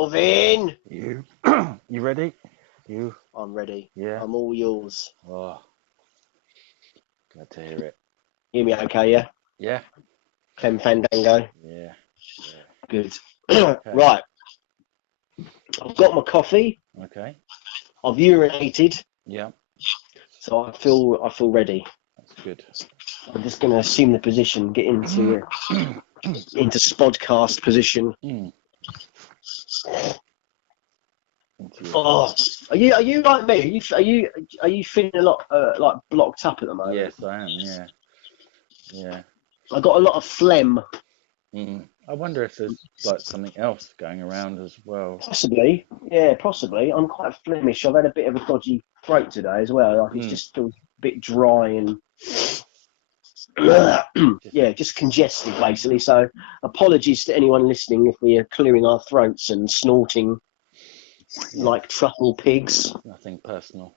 Kelvin! You you ready? You? I'm ready. Yeah. I'm all yours. Oh, glad to hear it. Hear me okay, yeah? Yeah. Clem Fandango? Yeah. Good. Okay. Right. I've got my coffee. Okay. I've urinated. Yeah. So I feel ready. That's good. I'm just going to assume the position, get into spodcast position. Mm. Oh, are you like me? Are you feeling a lot like blocked up at the moment? Yes, I am. Yeah. Yeah. I got a lot of phlegm. Mm. I wonder if there's like something else going around as well. Possibly, yeah, possibly. I'm quite phlegmish. I've had a bit of a dodgy throat today as well. Like it just feels a bit dry and yeah, just congested basically. So apologies to anyone listening if we are clearing our throats and snorting like truffle pigs. Nothing personal.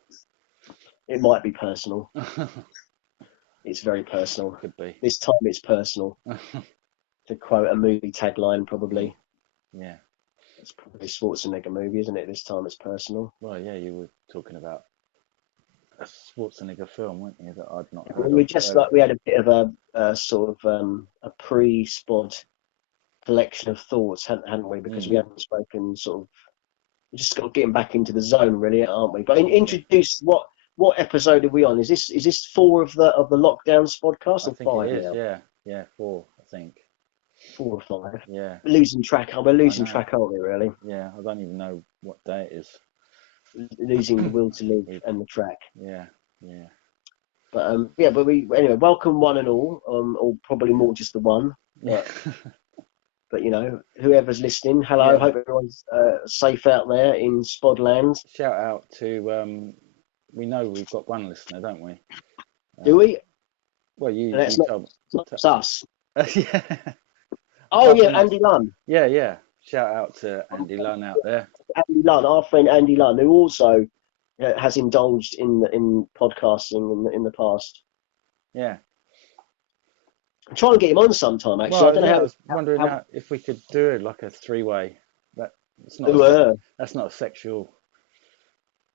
It might be personal. It's very personal. Could be. This time it's personal. To quote a movie tagline, probably. Yeah. It's probably a Schwarzenegger movie, isn't it? This time it's personal. Well, yeah, you were talking about a Schwarzenegger film, weren't you? That I'd not heard We were of. just like we had a bit of a sort of a pre-spod collection of thoughts, hadn't we? Because we haven't spoken sort of. We're just got getting back into the zone, really, aren't we? But introduce what episode are we on? Is this 4 of the lockdowns podcast or I think 5 it is. now? Yeah, 4. I think. 4 or 5. Yeah. We're losing track, aren't we? Really? Yeah, I don't even know what day it is. Losing the will to live and the track. Yeah. But but anyway, welcome one and all, or probably more just the one. Yeah. But you know, whoever's listening, hello. Yeah. Hope everyone's safe out there in Spodland. Shout out to we know we've got one listener, don't we? Do we? Well, you told not us. Yeah. Oh yeah, Andy Lunn. Yeah. Shout out to Andy Lunn out there. Andy Lunn, our friend Andy Lunn, who also has indulged in podcasting in the past. Yeah. I'm trying to get him on sometime. Actually, Well, I don't know how. I was wondering if we could do it like a 3-way. That's not a sexual.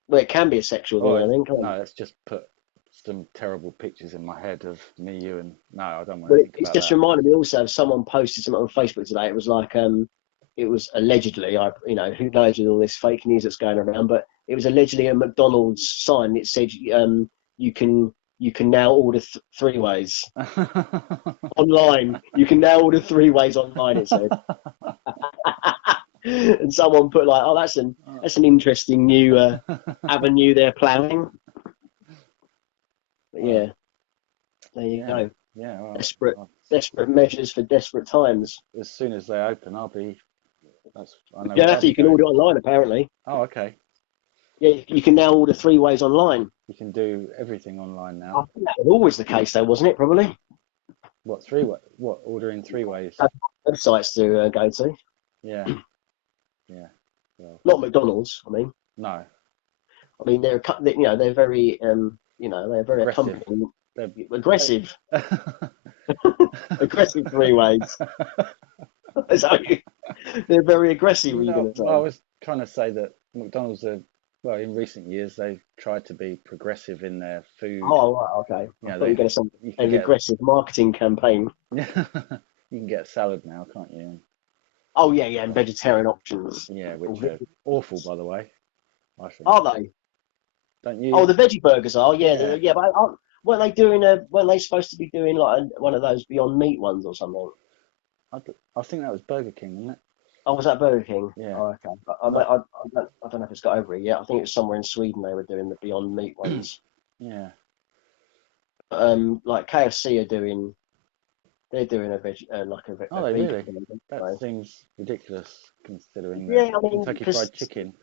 Well, it can be a sexual thing, I think. No, let's just put some terrible pictures in my head of me, you, and no, I don't want to think about that. It's just reminded me also of someone posted something on Facebook today. It was like it was allegedly, who knows with all this fake news that's going around, but it was allegedly a McDonald's sign. It said you can now order 3 ways online. You can now order 3 ways online. It said, and someone put like, "Oh, that's an interesting new avenue they're ploughing." But yeah, there you go. Yeah, well, desperate measures for desperate times. As soon as they open, I'll be. You can order online apparently. Oh, okay. Yeah, you can now order 3 ways online. You can do everything online now. I think that was always the case, though, wasn't it? Probably. What 3 way? What ordering 3 ways? Websites to go to. Yeah. Well, not McDonald's. I mean. No. I mean, they're very they're very aggressive. Aggressive. Aggressive 3 ways. They're very aggressive. Well, I was trying to say that McDonald's in recent years they've tried to be progressive in their food. Oh, right, okay. I thought you were going to say an aggressive marketing campaign. You can get salad now, can't you? Oh yeah, and vegetarian options. Yeah, which are awful, by the way. I think. Are they? Don't you? Oh, the veggie burgers are. Yeah. But weren't they supposed to be doing like one of those Beyond Meat ones or something? I think that was Burger King, wasn't it? Oh, was that Burger King? Yeah. Oh, okay. I don't know if it's got over it yet. I think it was somewhere in Sweden they were doing the Beyond Meat ones. Yeah. Like KFC they're doing a veg like a. Oh, they really? That seems ridiculous considering Kentucky Fried Chicken.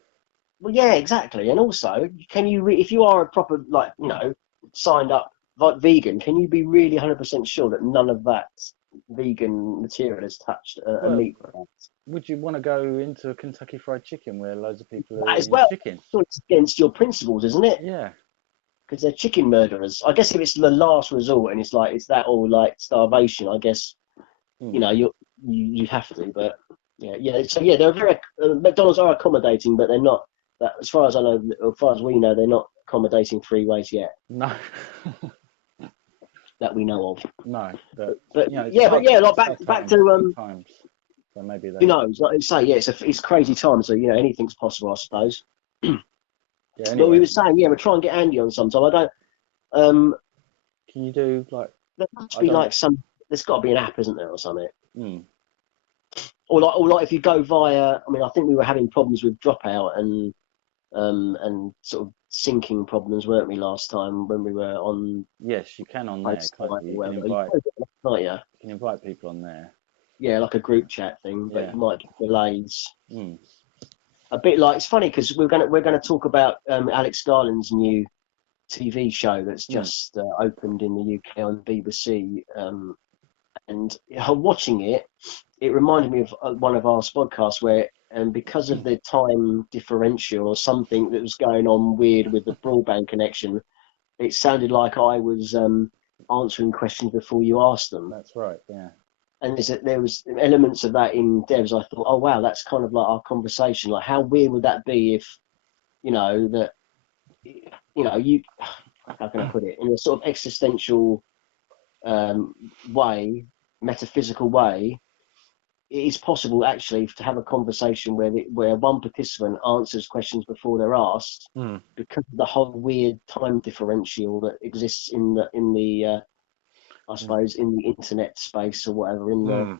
Well, yeah, exactly. And also, can you if you are a proper signed up like vegan, can you be really 100% sure that none of that vegan material has touched a meat product? Would you want to go into a Kentucky Fried Chicken where loads of people are eating chicken? So it's against your principles, isn't it? Yeah. Because they're chicken murderers. I guess if it's the last resort and it's that or like starvation, I guess you have to. But yeah. So yeah, they're very McDonald's are accommodating, but they're not. As far as I know, as far as we know, they're not accommodating three ways yet. No. That we know of. No, but like back to times. So maybe they. Like I say, yeah, it's crazy time. So anything's possible, I suppose. Yeah. Anyway. But we were saying, we'll try and get Andy on sometime. I don't. Can you do like? There must be like some. There's got to be an app, isn't there, or something? Mm. Or like if you go via. I mean, I think we were having problems with Dropout and sort of syncing problems, weren't we, last time when we were on? Yes, you can on there. Can't you? You can invite people on there. Yeah, like a group chat thing, but you might get delays. Mm. A bit like, it's funny because we're gonna talk about Alex Garland's new TV show that's just opened in the UK on BBC, and watching it reminded me of one of our podcasts where, because of the time differential or something that was going on weird with the broadband connection, it sounded like I was answering questions before you asked them. That's right, yeah. And there was elements of that in Devs. I thought, oh wow, that's kind of like our conversation. Like, how weird would that be if, how can I put it, in a sort of existential way, metaphysical way, it is possible actually to have a conversation where one participant answers questions before they're asked, because of the whole weird time differential that exists in the I suppose in the internet space or whatever.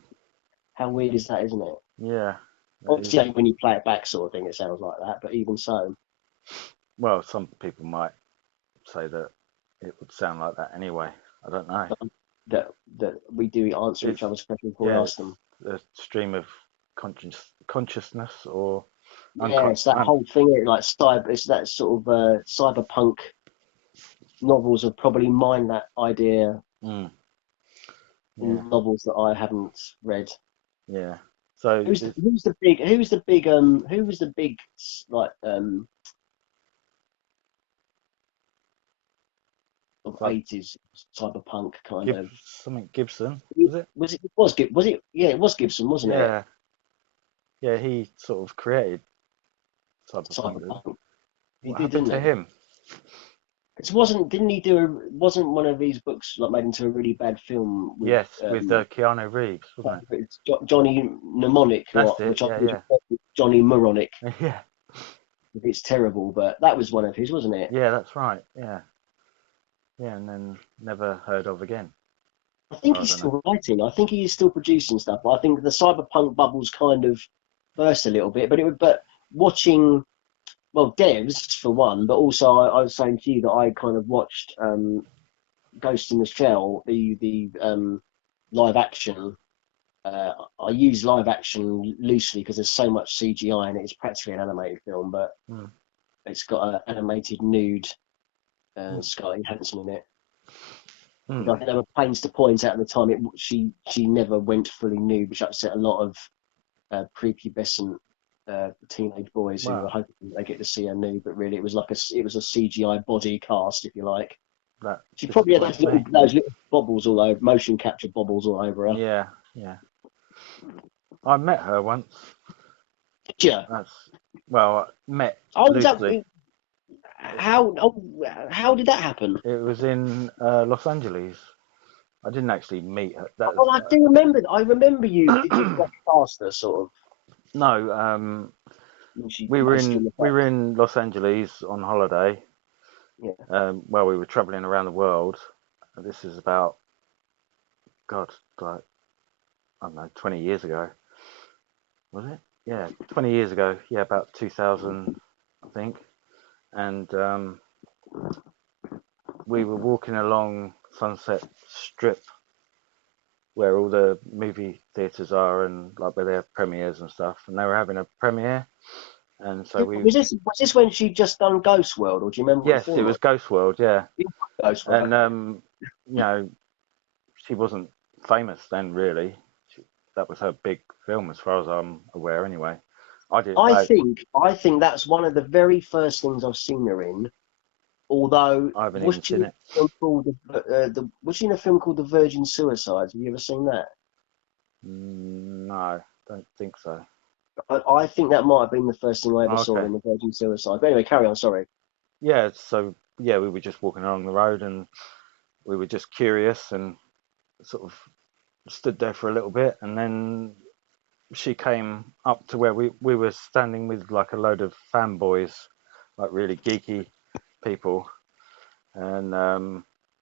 How weird is that, isn't it? Yeah. Obviously, when you play it back, sort of thing, it sounds like that. But even so, well, some people might say that it would sound like that anyway. I don't know. That we do answer each other's questions before we ask them. A stream of consciousness, or it's that whole thing, like cyber. It's that sort of cyberpunk novels have probably mined that idea. In novels that I haven't read. Yeah. So who was the big like of 80s cyberpunk kind of something Gibson, was it? It was Gibson, wasn't it? Yeah, he sort of created cyberpunk. What happened to him? It wasn't one of these books like made into a really bad film? With Keanu Reeves, wasn't it? It's Johnny Mnemonic, Johnny Moronic. Yeah. It's terrible, but that was one of his, wasn't it? Yeah, that's right. Yeah. Yeah, and then never heard of again. I think he's still writing. I think he is still producing stuff. I think the cyberpunk bubble's kind of burst a little bit, but watching. Well, Devs for one, but also I was saying to you that I kind of watched Ghost in the Shell, the live action. I use live action loosely because there's so much CGI in it. It's practically an animated film, but it's got an animated nude Scarlett Johansson in it. I think there were pains to point out at the time she never went fully nude, which upset a lot of prepubescent teenage boys who were hoping they get to see her nude, but really it was a CGI body cast, if you like. She probably had those little bobbles all over, motion capture bobbles all over her. Yeah. I met her once. Yeah. Met. Loosely. How did that happen? It was in Los Angeles. I didn't actually meet her. I do remember. I remember you. Did you walk past her, sort of? No, we were in Los Angeles on holiday. Yeah. We were traveling around the world. This is about, I don't know, 20 years ago. Was it? Yeah, 20 years ago. Yeah, about 2000, I think. And we were walking along Sunset Strip, where all the movie theatres are, and like where they have premieres and stuff, and they were having a premiere, and so was this when she'd just done Ghost World, or do you remember? Yes, it was Ghost World, yeah. Ghost World. And she wasn't famous then, really. That was her big film, as far as I'm aware, anyway. I think that's one of the very first things I've seen her in. Although, I haven't even seen it. Was she in a film called The Virgin Suicides? Have you ever seen that? No, don't think so. I think that might have been the first thing I ever saw Okay. in the Virgin Suicide. But anyway, carry on. Sorry. Yeah. So yeah, we were just walking along the road and we were just curious and sort of stood there for a little bit, and then she came up to where we were standing with like a load of fanboys, like really geeky people, and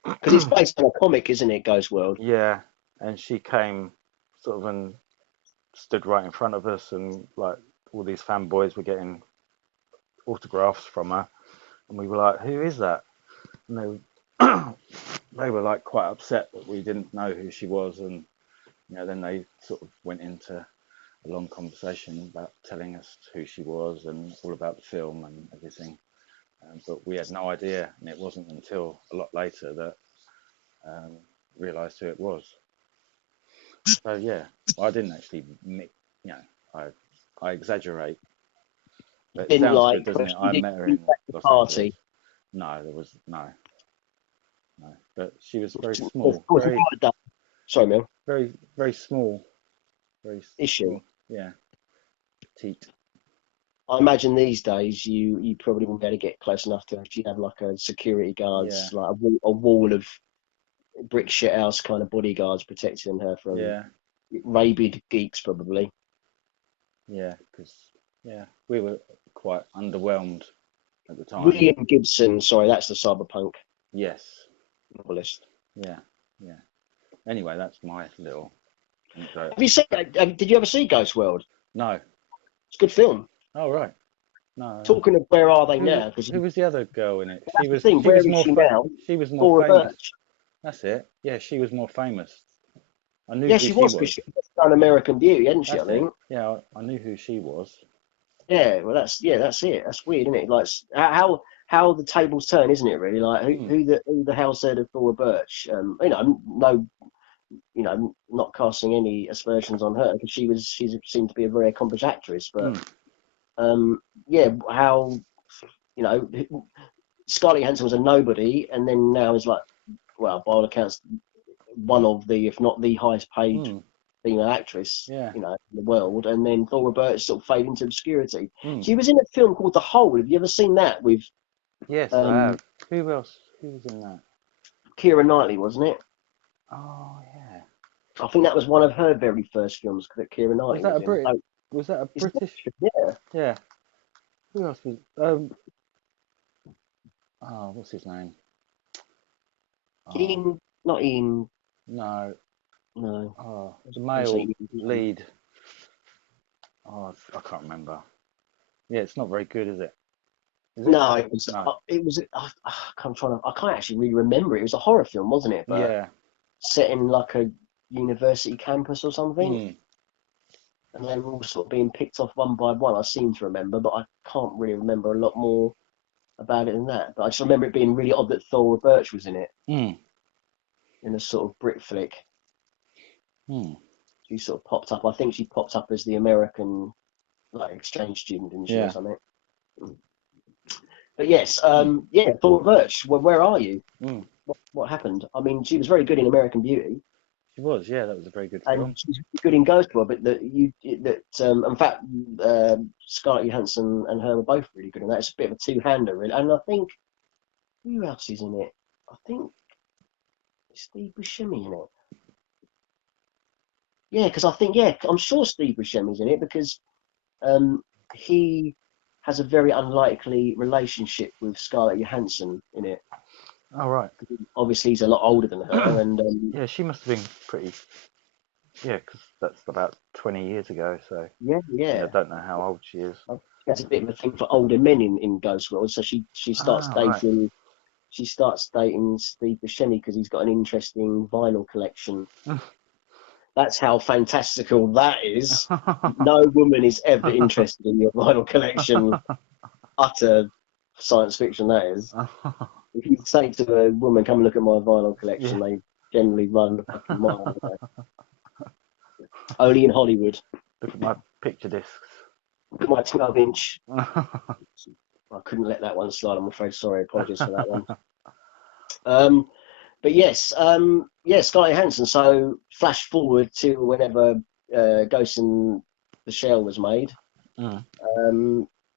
Because it's based on a comic, isn't it? Ghost World. yeah, and she came sort of and stood right in front of us, and like all these fanboys were getting autographs from her, and we were like, "Who is that?" And they were like quite upset that we didn't know who she was, and then they sort of went into a long conversation about telling us who she was and all about the film and everything. But we had no idea, and it wasn't until a lot later that realised who it was. So yeah, I didn't actually, I exaggerate, but it Didn't sounds like good, doesn't her. it? She I didn't met her in impact the Los Angeles. party. No, there was no, but she was very Of small, course, sorry, Mel. very, very small, very Is she? small. Yeah, petite. I imagine these days you probably wouldn't be able to get close enough to her. She'd have like a security Yeah, guards, like a wall of brick shit house kind of bodyguards protecting her from yeah, rabid geeks, probably. yeah, because we were quite underwhelmed at the time. William Gibson, sorry, that's the cyberpunk Yes, novelist. yeah, yeah. Anyway, that's my little anecdote. Have you seen? Did you ever see Ghost World? No. It's a good film. Oh right. No. Talking of where are they Who now? Because who was the other girl in it? that's the thing. Where is she now? she was more Thora famous. Birch. That's it. Yeah, she was more famous. I knew Yeah, who she she was because was. she done American Beauty, hadn't she? I That's it. think. Yeah, I knew who she was. Yeah, well, that's it. That's weird, isn't it? Like how the tables turn, isn't it? Really, like Hmm. who the hell said of Thora Birch? No, not casting any aspersions on her because she seemed to be a very accomplished actress, but Hmm. yeah, how you know Scarlett Johansson was a nobody, and then now is like, well, by all accounts, one of the, if not the highest paid Hmm. female actress, Yeah. in the world. And then Thora Birch sort of faded into obscurity. Hmm. She was in a film called The Hole. Have you ever seen that with Yes, I have. Who else? Who was in that? Keira Knightley, wasn't it? Oh yeah. I think that was one of her very first films that Keira Was Knightley that was a in. Brit? Was that a It's British? yeah. Yeah. Who else was? Oh, what's his name? Oh Ian, not Ian. no. No, Oh, I was the gonna say male Ian. lead. Oh, I can't remember. Yeah, it's not very good, is it? Is it? No, it was. No. It was. I can't actually really remember. It was a horror film, wasn't it? But Yeah. set in like a university campus or something, Hmm. and they were all sort of being picked off one by one. I seem to remember, but I can't really remember a lot more about it than that. But I just remember it being really odd that Thora Birch was in it, Hmm. in a sort of Brit flick. Hmm. She sort of popped up. I think she popped up as the American like exchange student, didn't she, or Yeah. something? But yes, Hmm. yeah, Thora Birch. Well, where are you? Hmm. What happened? I mean, she was very good in American Beauty, She was. Yeah, that was a very good and film. she's good in Ghost World. But in fact, Scarlett Johansson and her were both really good in that. It's a bit of a two-hander, really. And I think who else is in it? I think Steve Buscemi in it. Yeah, because I'm sure Steve Buscemi's in it because um, he has a very unlikely relationship with Scarlett Johansson in it. Oh right. Obviously, he's a lot older than her, and Yeah, she must have been pretty. Yeah, because that's about 20 years ago. So yeah, I yeah. don't know how old she is. That's a bit of a thing for older men in Ghost World. So she starts Ah right. dating. She starts dating Steve Buscemi because he's got an interesting vinyl collection. That's how fantastical that is. No woman is ever interested in your vinyl collection. Utter science fiction, that is. If you say to a woman, come and look at my vinyl collection, Yeah. they generally run the fucking mile. Only in Hollywood. Look at my picture discs. Look at my 12-inch. I couldn't let that one slide, I'm afraid. Sorry, apologies for that one. But yes, Scarlett Johansson. So flash forward to whenever Ghost in the Shell was made. Mm.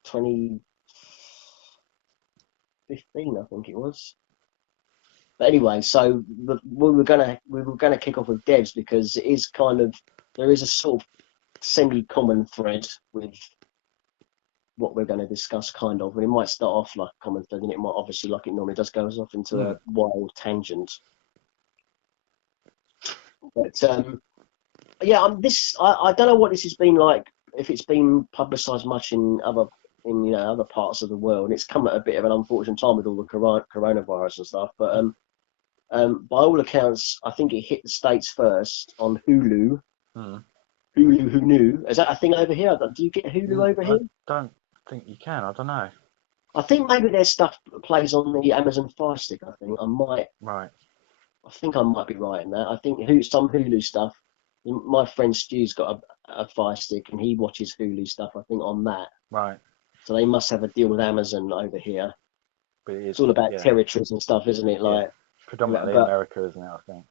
2015, I think it was. But anyway, so we were gonna kick off with devs because it is kind of there is a sort of semi-common thread with what we're going to discuss, kind of. And it might start off like a common thread, and it might obviously, like it normally does, goes off into a wild tangent. But yeah, I don't know what this has been like. If it's been publicised much in other parts of the world, it's come at a bit of an unfortunate time with all the coronavirus and stuff. But by all accounts, I think it hit the States first on Hulu. Hulu, who knew? Is that a thing over here? Do you get Hulu over here? I don't think you can. I don't know. I think maybe their stuff plays on the Amazon Fire Stick. I think I might. Right. I think I might be right in that. I think some Hulu stuff. My friend Stu's got a Fire Stick, and he watches Hulu stuff. I think on that. Right. So they must have a deal with Amazon over here. But it's all about territories and stuff, isn't it? Like predominantly America, isn't it? I think.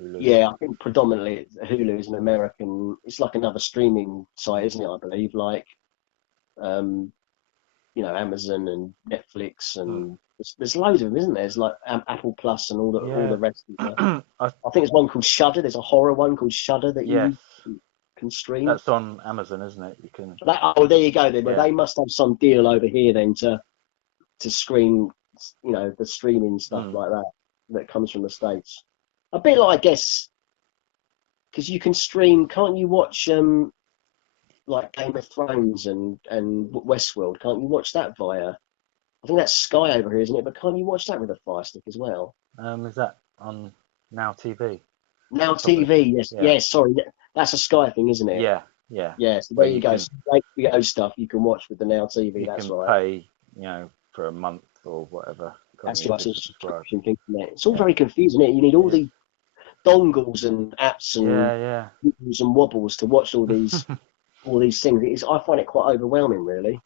Hulu. Yeah, I think predominantly Hulu is an American. It's like another streaming site, isn't it? I believe, like, Amazon and Netflix, and there's loads of them, isn't there? There's like Apple Plus and all the rest of them. I think there's one called Shudder. There's a horror one called Shudder that you can stream. That's on Amazon, isn't it? You can. There you go. Then they must have some deal over here then to screen, the streaming stuff like that comes from the States. A bit like, I guess, because you can stream, can't you watch like Game of Thrones and Westworld? Can't you watch that via? I think that's Sky over here, isn't it? But can't you watch that with a Fire Stick as well? Is that on Now TV? Now TV, yes, yes. Sorry, that's a Sky thing, isn't it? Yeah. Yeah. So there you go. HBO stuff you can watch with the Now TV. That's right. You can pay, for a month or whatever. That's right. Subscription thing. It's all very confusing. You need all these dongles and apps and wobbles and wobbles to watch all these things. I find it quite overwhelming, really.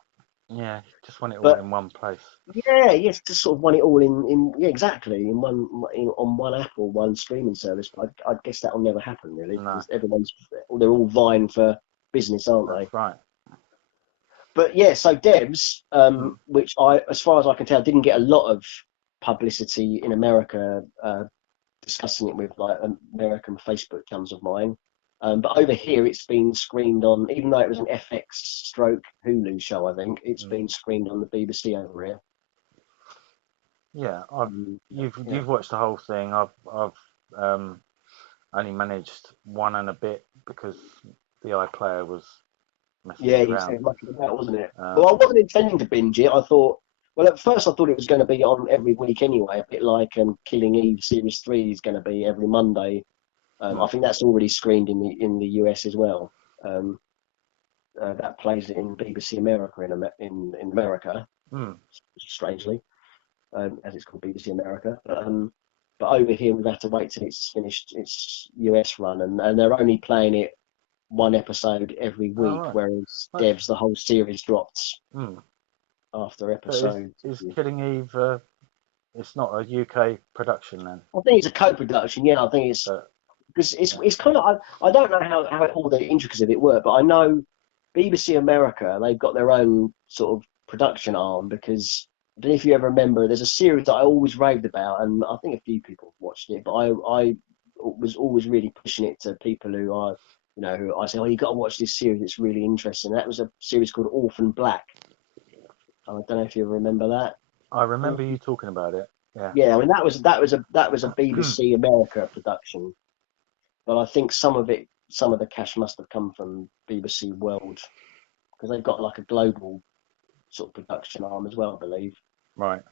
Yeah, just want it all in one place. Yeah, yes, just sort of want it all in exactly on one app or one streaming service. But I guess that'll never happen, really, because they're all vying for business, aren't they? Right. But yeah, so devs, which as far as I can tell, didn't get a lot of publicity in America. Discussing it with like American Facebook chums of mine, but over here it's been screened on, even though it was an FX/Hulu show, I think it's been screened on the BBC over here. Yeah, you've watched the whole thing. I've only managed one and a bit because the iPlayer was messing around. You said much of that, wasn't it? Well, I wasn't intending to binge it. I thought. Well, at first I thought it was going to be on every week anyway, a bit like Killing Eve Series 3 is going to be every Monday. I think that's already screened in the US as well. That plays it in BBC America in America, strangely, as it's called BBC America. But over here we've had to wait till it's finished its US run, and they're only playing it one episode every week, whereas devs, the whole series dropped. After episode. Is Killing Eve? It's not a UK production then. I think it's a co-production. Yeah, I think it's because it's kind of. I don't know how all the intricacies of it work, but I know BBC America, they've got their own sort of production arm, because I don't know if you ever remember. There's a series that I always raved about, and I think a few people watched it, but I was always really pushing it to people who I say, you got to watch this series. It's really interesting. That was a series called Orphan Black. I don't know if you remember that. I remember you talking about it. Yeah. Yeah, I mean that was a BBC America production, but I think some of the cash must have come from BBC World, because they've got like a global sort of production arm as well, I believe. Right.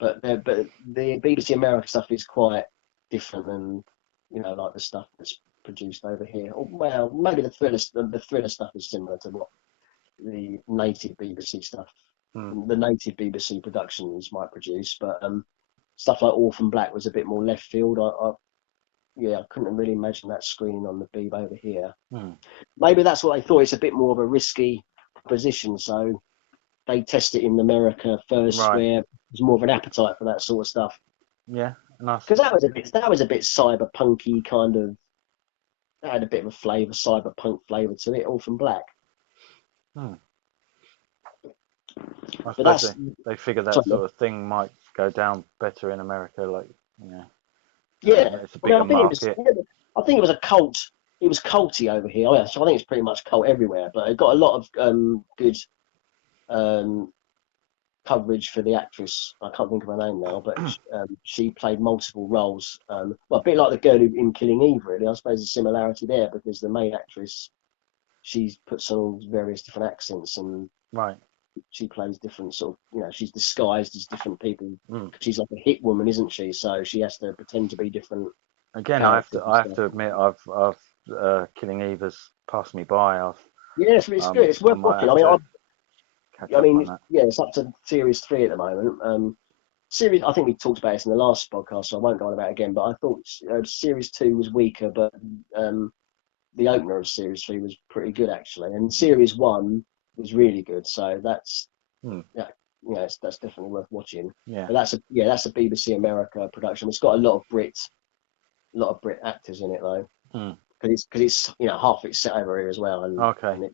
But the BBC America stuff is quite different than like the stuff that's produced over here. Or, well, maybe the thriller stuff is similar to what the native BBC stuff. The native BBC productions might produce, but stuff like Orphan Black was a bit more left field. I couldn't really imagine that screening on the Beeb over here. Maybe that's what they thought. It's a bit more of a risky proposition, so they test it in America first, where there's more of an appetite for that sort of stuff. Yeah, nice. Because that was a bit cyberpunky kind of. That had a bit of a flavour, cyberpunk flavour to it. Orphan Black. I But suppose that's they figure that sorry, sort of thing might go down better in America, like, yeah. it's a I mean, bigger market. I think it was a cult. It was culty over here. Oh, yeah, so I think it's pretty much cult everywhere. But it got a lot of good um, coverage for the actress. I can't think of her name now, but she played multiple roles. Well, a bit like the girl in Killing Eve, really. I suppose there's a similarity there because the main actress, she puts on all various different accents and Right. she plays different sort of, she's disguised as different people. Mm. She's like a hit woman, isn't she? So she has to pretend to be different Again, characters and I have stuff. to admit, I've Killing Eve has passed me by. Yeah, it's good. It's I worth might watching. have to catch up on that. It's up to series 3 at the moment. Series, I think we talked about this in the last podcast, so I won't go on about it again. But I thought series 2 was weaker, but the opener of series 3 was pretty good actually, and series 1 was really good. So that's that's definitely worth watching. Yeah. But that's a BBC America production. It's got a lot of Brit actors in it though, because it's half of it's set over here as well, and Okay. and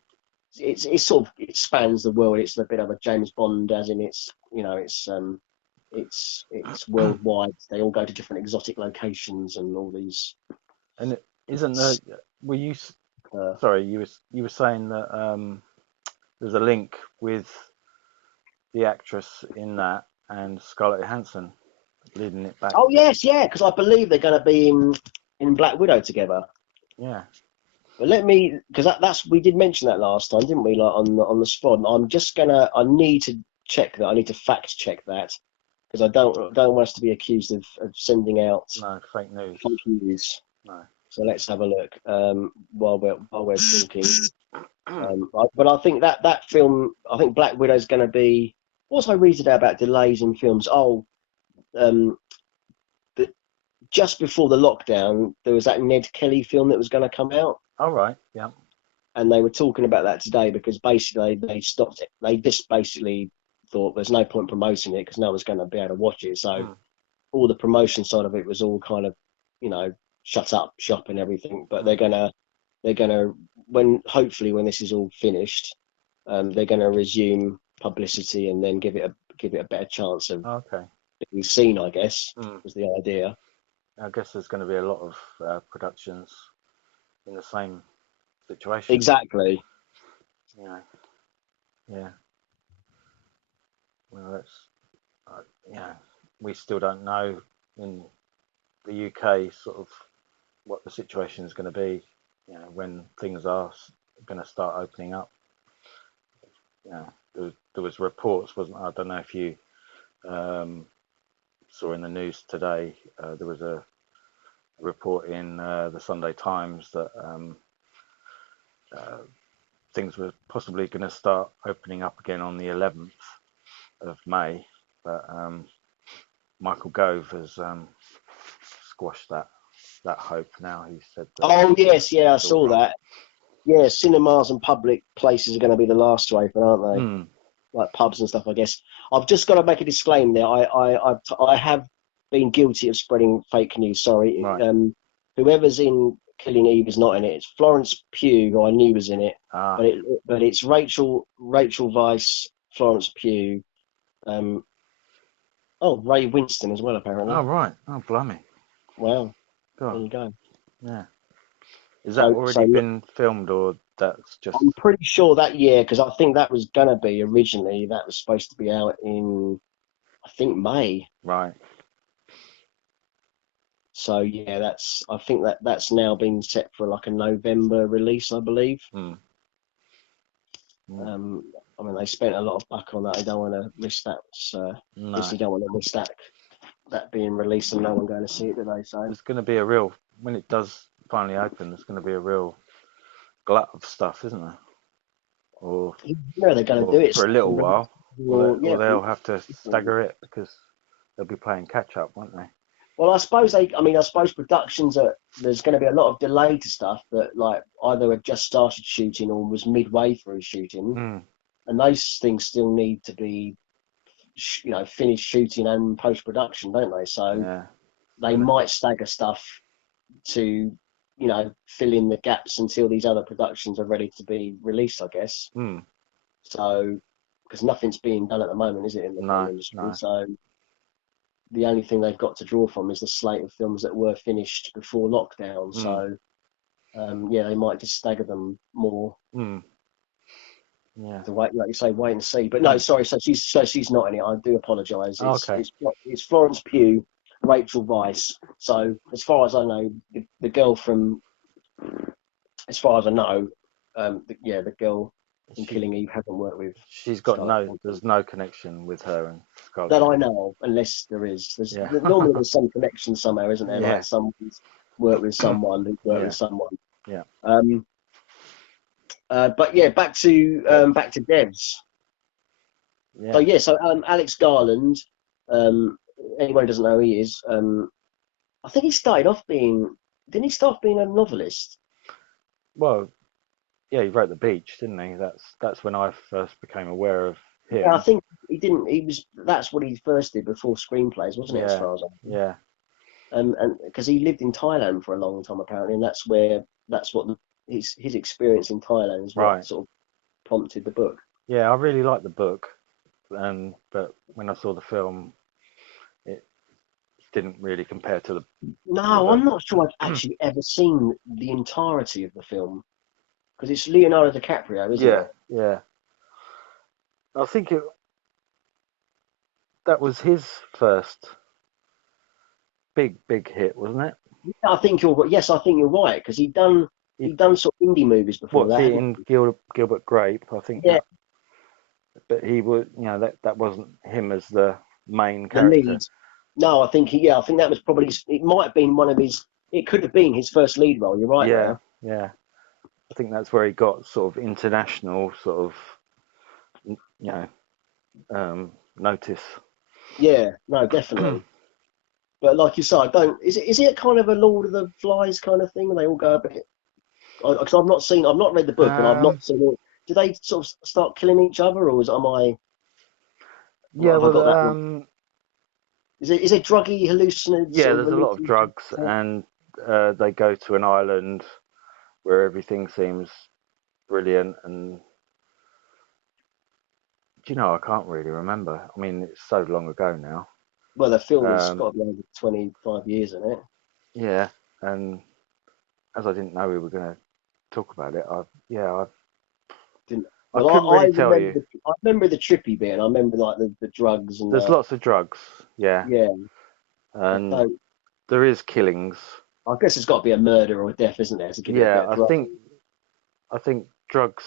it's sort of, it spans the world. It's a bit of a James Bond, as in it's worldwide. They all go to different exotic locations and all these. And isn't there? Were you? Sorry, you were saying that there's a link with the actress in that and Scarlett Johansson leading it back. Oh yes, yeah, because I believe they're going to be in Black Widow together. Yeah. But because that's we did mention that last time, didn't we? Like on the spot. I need to check that. I need to fact check that because I don't want us to be accused of sending out fake news. fake news. No. So let's have a look while we're talking. But I think that film, I think Black Widow is going to be. What was I reading today about delays in films? Just before the lockdown, there was that Ned Kelly film that was going to come out. All right. Yeah. And they were talking about that today because basically they stopped it. They just basically thought there's no point promoting it because no one's going to be able to watch it. So all the promotion side of it was all kind of, shut up shop and everything. But they're gonna hopefully when this is all finished, they're gonna resume publicity and then give it a better chance of being seen. I guess was the idea. I guess there's going to be a lot of productions in the same situation. Exactly. Yeah. Well, that's we still don't know in the UK sort of what the situation is going to be. When things are going to start opening up. There was reports, wasn't there? I don't know if you saw in the news today. There was a report in the Sunday Times that things were possibly going to start opening up again on the 11th of May, but Michael Gove has squashed that hope now. He said that, oh yes, I saw that. Yeah, cinemas and public places are going to be the last to open, aren't they? Like pubs and stuff, I guess. I've just got to make a disclaimer there. I have been guilty of spreading fake news. Sorry. Right. Whoever's in Killing Eve is not in it. It's Florence Pugh, who I knew was in it, but it's Rachel Weisz, Florence Pugh. Ray Winston as well, apparently. Oh right. Oh blimey. Wow. God. There you go. Yeah. Is that already been filmed, or that's just? I'm pretty sure because I think that was gonna be originally that was supposed to be out in, I think, May. Right. So yeah, I think that's now been set for like a November release, I believe. I mean, they spent a lot of buck on that. They don't want to risk that. Disney don't want to risk that being released and no one going to see it, do they? So it's going to be when it does finally open, there's going to be a real glut of stuff, isn't there? Or they're going to do it for a little while, or they'll have to stagger it because they'll be playing catch up, won't they? Well, I suppose productions there's going to be a lot of delay to stuff that like either had just started shooting or was midway through shooting, and those things still need to be, finished shooting and post production, don't they? So they might stagger stuff to, fill in the gaps until these other productions are ready to be released, I guess. So because nothing's being done at the moment, is it, in the film industry? No. So the only thing they've got to draw from is the slate of films that were finished before lockdown. So they might just stagger them more. Yeah. To wait, like you say, wait and see. But no, sorry. So she's not in it. I do apologise. It's Florence Pugh, Rachel Weisz. So as far as I know, the girl from, as far as I know, the girl in Killing Eve hasn't worked with. She's got there's no connection with her and Scarlett. That I know of, unless there is. Normally there's some connection somewhere, isn't there? Like someone's worked with someone who's worked with someone. Yeah. But yeah, back to Devs. Yeah. So Alex Garland, anyone who doesn't know who he is, I think he started off being, didn't he start being a novelist? Well, yeah, he wrote The Beach, didn't he? That's when I first became aware of him. Yeah, I think that's what he first did before screenplays, wasn't it, as far as I know? Yeah. And because he lived in Thailand for a long time apparently, and that's what his experience in Thailand is what sort of prompted the book. Yeah, I really liked the book, but when I saw the film, it didn't really compare to the. No, I'm not sure I've actually ever seen the entirety of the film, because it's Leonardo DiCaprio, isn't it? Yeah. I think that was his first big hit, wasn't it? I think you're right, because he'd done sort of indie movies before that. In Gilbert Grape, I think. Yeah. But he would, that wasn't him as the main character. The lead. No, I think that was probably. It might have been one of his. It could have been his first lead role. You're right. Yeah. I think that's where he got sort of international sort of, notice. Yeah, no, definitely. But like you said, is it kind of a Lord of the Flies kind of thing? They all go a bit. Because I've not read the book, and I've not seen it. Do they sort of start killing each other, or am I? Yeah, is it druggy hallucinations? Yeah, there's a lot of drugs, and they go to an island where everything seems brilliant, and I can't really remember. I mean, it's so long ago now. Well, the film has got to be over 25 years in it. Yeah, and as I didn't know we were going to talk about it, I didn't. Well, I remember the trippy bit, and I remember like the drugs and. There's lots of drugs. Yeah. Yeah. And there is killings. I guess it's got to be a murder or a death, isn't there? I think drugs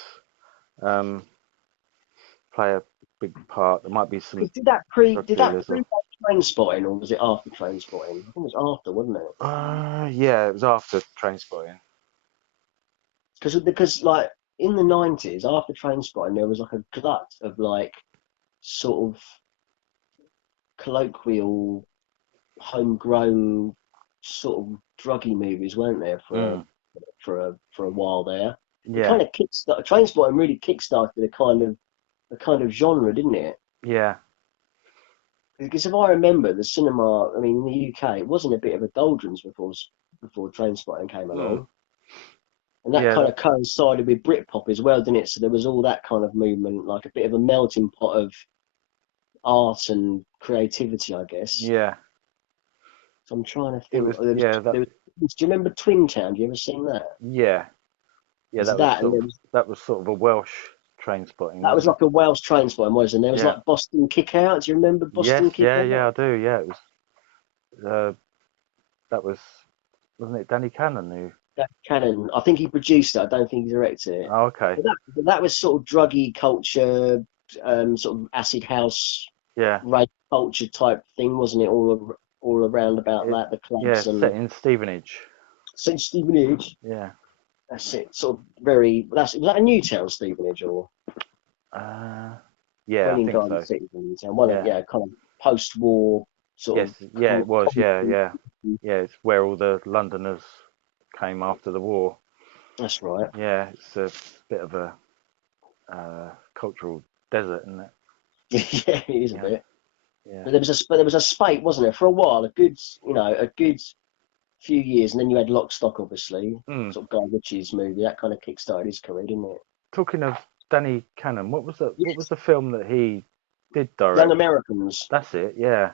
play a big part. There might be some. Did that pre Trainspotting, or was it after Trainspotting? I think it was after, wasn't it? Yeah, it was after Trainspotting. Because like in the 90s, after Trainspotting, there was like a glut of like sort of colloquial, homegrown sort of druggy movies, weren't there, for a while there? Yeah. It kind of Trainspotting really kickstarted a kind of genre, didn't it? Yeah. Because if I remember, the cinema, I mean, in the UK, it wasn't a bit of a doldrums before Trainspotting came along. And that kind of coincided with Britpop as well, didn't it? So there was all that kind of movement, like a bit of a melting pot of art and creativity, I guess. Yeah. So I'm trying to think. Do you remember Twin Town? Have you ever seen that? Yeah. Yeah, that was sort of a Welsh Trainspotting. That was like a Welsh Trainspotting, wasn't it? There was like Boston Kick Out. Do you remember Boston Kick Out? Yeah, I do. Yeah, it was. That was, wasn't it Danny Cannon who? Cannon. I think he produced it. I don't think he directed it. Oh, okay. But that was sort of druggy culture, sort of acid house, rape culture type thing, wasn't it? All around about that, the clubs. Yeah, set in Stevenage. St Stevenage. Yeah. That's it. Sort of very. Was that a Newtown Stevenage or? Yeah, I think so. Kind of post-war sort of. Yeah, it was. Yeah. It's where all the Londoners came after the war. That's right. Yeah, it's a bit of a cultural desert, isn't it? Yeah, it is a bit. Yeah. But there was a spate, wasn't there, for a while? A good few years, and then you had Lock, Stock, obviously, sort of Guy Ritchie's movie. That kind of kickstarted his career, didn't it? Talking of Danny Cannon. What was the film that he did direct? Young Americans. That's it. Yeah.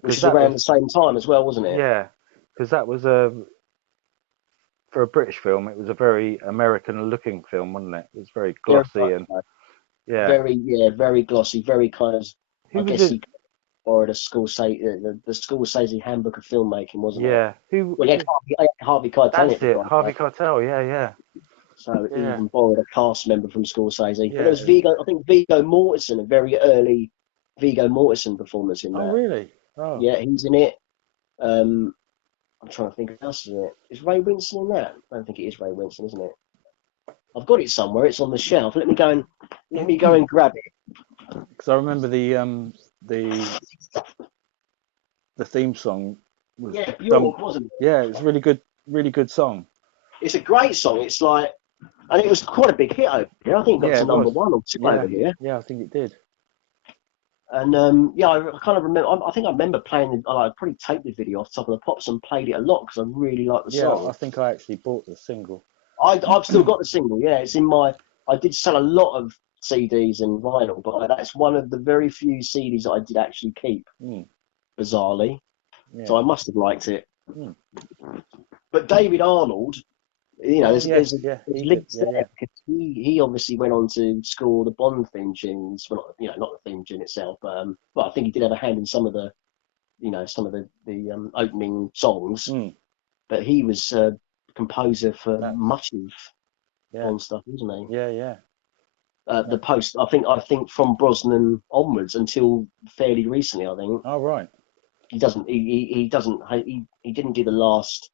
Which is around the same time as well, wasn't it? Yeah, because that was for a British film. It was a very American-looking film, wasn't it? It was very glossy very glossy, very kind of. Who I was guess it? he borrowed the Scorsese handbook of filmmaking, wasn't it? Yeah. Well, he had Harvey Keitel. That's it. Harvey Keitel. Yeah. So he even borrowed a cast member from Scorsese. Yeah. But there was Viggo Mortensen, a very early Viggo Mortensen performance in that. Oh, really? Oh. Yeah, he's in it. I'm trying to think who else is in it. Is Ray Winston in that? I don't think it is Ray Winston, isn't it? I've got it somewhere. It's on the shelf. Let me go and grab it. Because I remember the theme song was Bjork, wasn't it? Yeah, it's a really good song. It's a great song. It's like, and it was quite a big hit over here. I think it got to number 1 or 2 over here. Yeah, I think it did. And I kind of remember. I think I remember playing. I probably taped the video off Top of the Pops and played it a lot because I really liked the song. Yeah, I think I actually bought the single. I've still got the single. Yeah, it's in my. I did sell a lot of CDs and vinyl, but that's one of the very few CDs that I did actually keep. Bizarrely, so I must have liked it. But David Arnold, there's links there because he obviously went on to score the Bond theme tunes. Well, not the theme tune itself, but I think he did have a hand in some of the, the opening songs. But he was composer for much of Bond stuff, wasn't he? Yeah. The post, I think from Brosnan onwards until fairly recently, I think. Oh, right. He didn't do the last.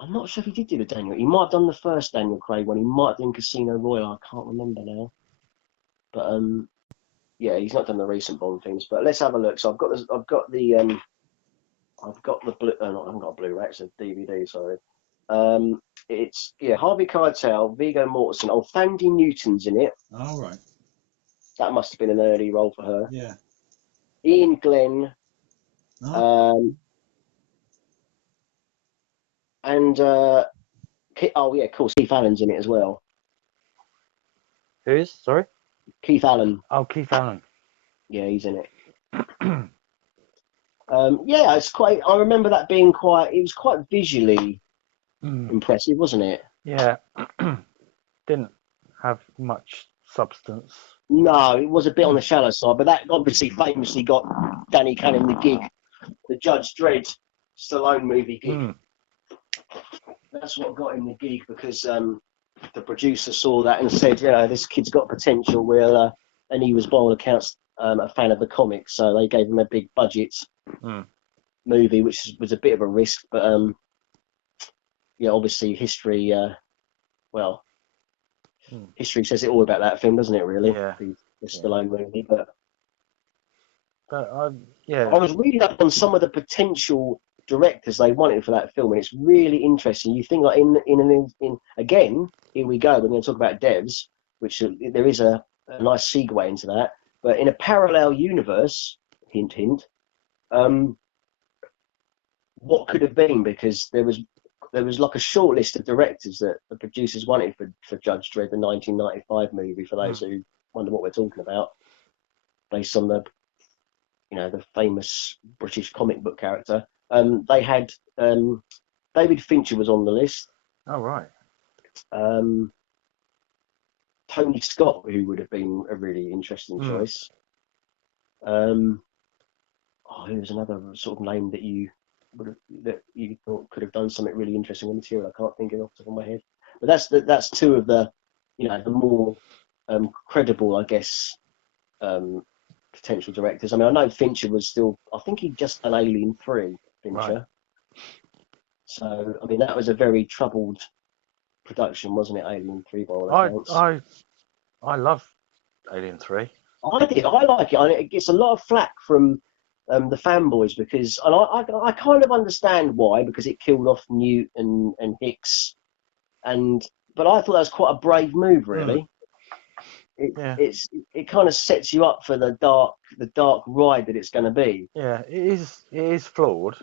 I'm not sure if he did do the Daniel. He might have done the first Daniel Craig one. He might have done Casino Royale. I can't remember now. But he's not done the recent Bond things. But let's have a look. So I've got the blue. I haven't got a Blu-ray. It's a DVD. Sorry. It's Harvey Keitel, Viggo Mortensen. Oh, Thandie Newton's in it. Oh, right. That must have been an early role for her. Yeah. Ian Glenn. Oh. And of course, Keith Allen's in it as well. Who is? Sorry? Keith Allen. Oh, Keith Allen. Yeah, he's in it. It's quite. I remember that being quite. It was quite visually impressive, wasn't it? Yeah. Didn't have much substance. No, it was a bit on the shallow side, but that obviously famously got Danny Cannon the gig, the Judge Dredd Stallone movie gig. That's what got him the gig because the producer saw that and said, this kid's got potential. And he was, by all accounts, a fan of the comics, so they gave him a big budget movie, which was a bit of a risk, but obviously history. History says it all about that film, doesn't it? Really, the Stallone movie. But I was reading up on some of the potential directors they wanted for that film, and it's really interesting. You think like in again, here we go. We're going to talk about devs, which there is a nice segue into that. But in a parallel universe, hint, hint, what could have been? Because there was like a short list of directors that the producers wanted for Judge Dredd, the 1995 movie. For those who wonder what we're talking about, based on the famous British comic book character. They had David Fincher was on the list. Oh, right. Tony Scott, who would have been a really interesting choice. Who was another sort of name that you thought could have done something really interesting with material? I can't think of it off the top of my head. But that's two of the the more credible, I guess, potential directors. I mean, I know Fincher was still. I think he'd just done Alien 3. Fincher. Right. So I mean, that was a very troubled production, wasn't it? Alien 3 by all accounts. I love Alien 3. I did. I like it. It gets a lot of flack from the fanboys because, and I kind of understand why, because it killed off Newt and Hicks, but I thought that was quite a brave move, really. It kind of sets you up for the dark ride that it's going to be. Yeah, it is flawed.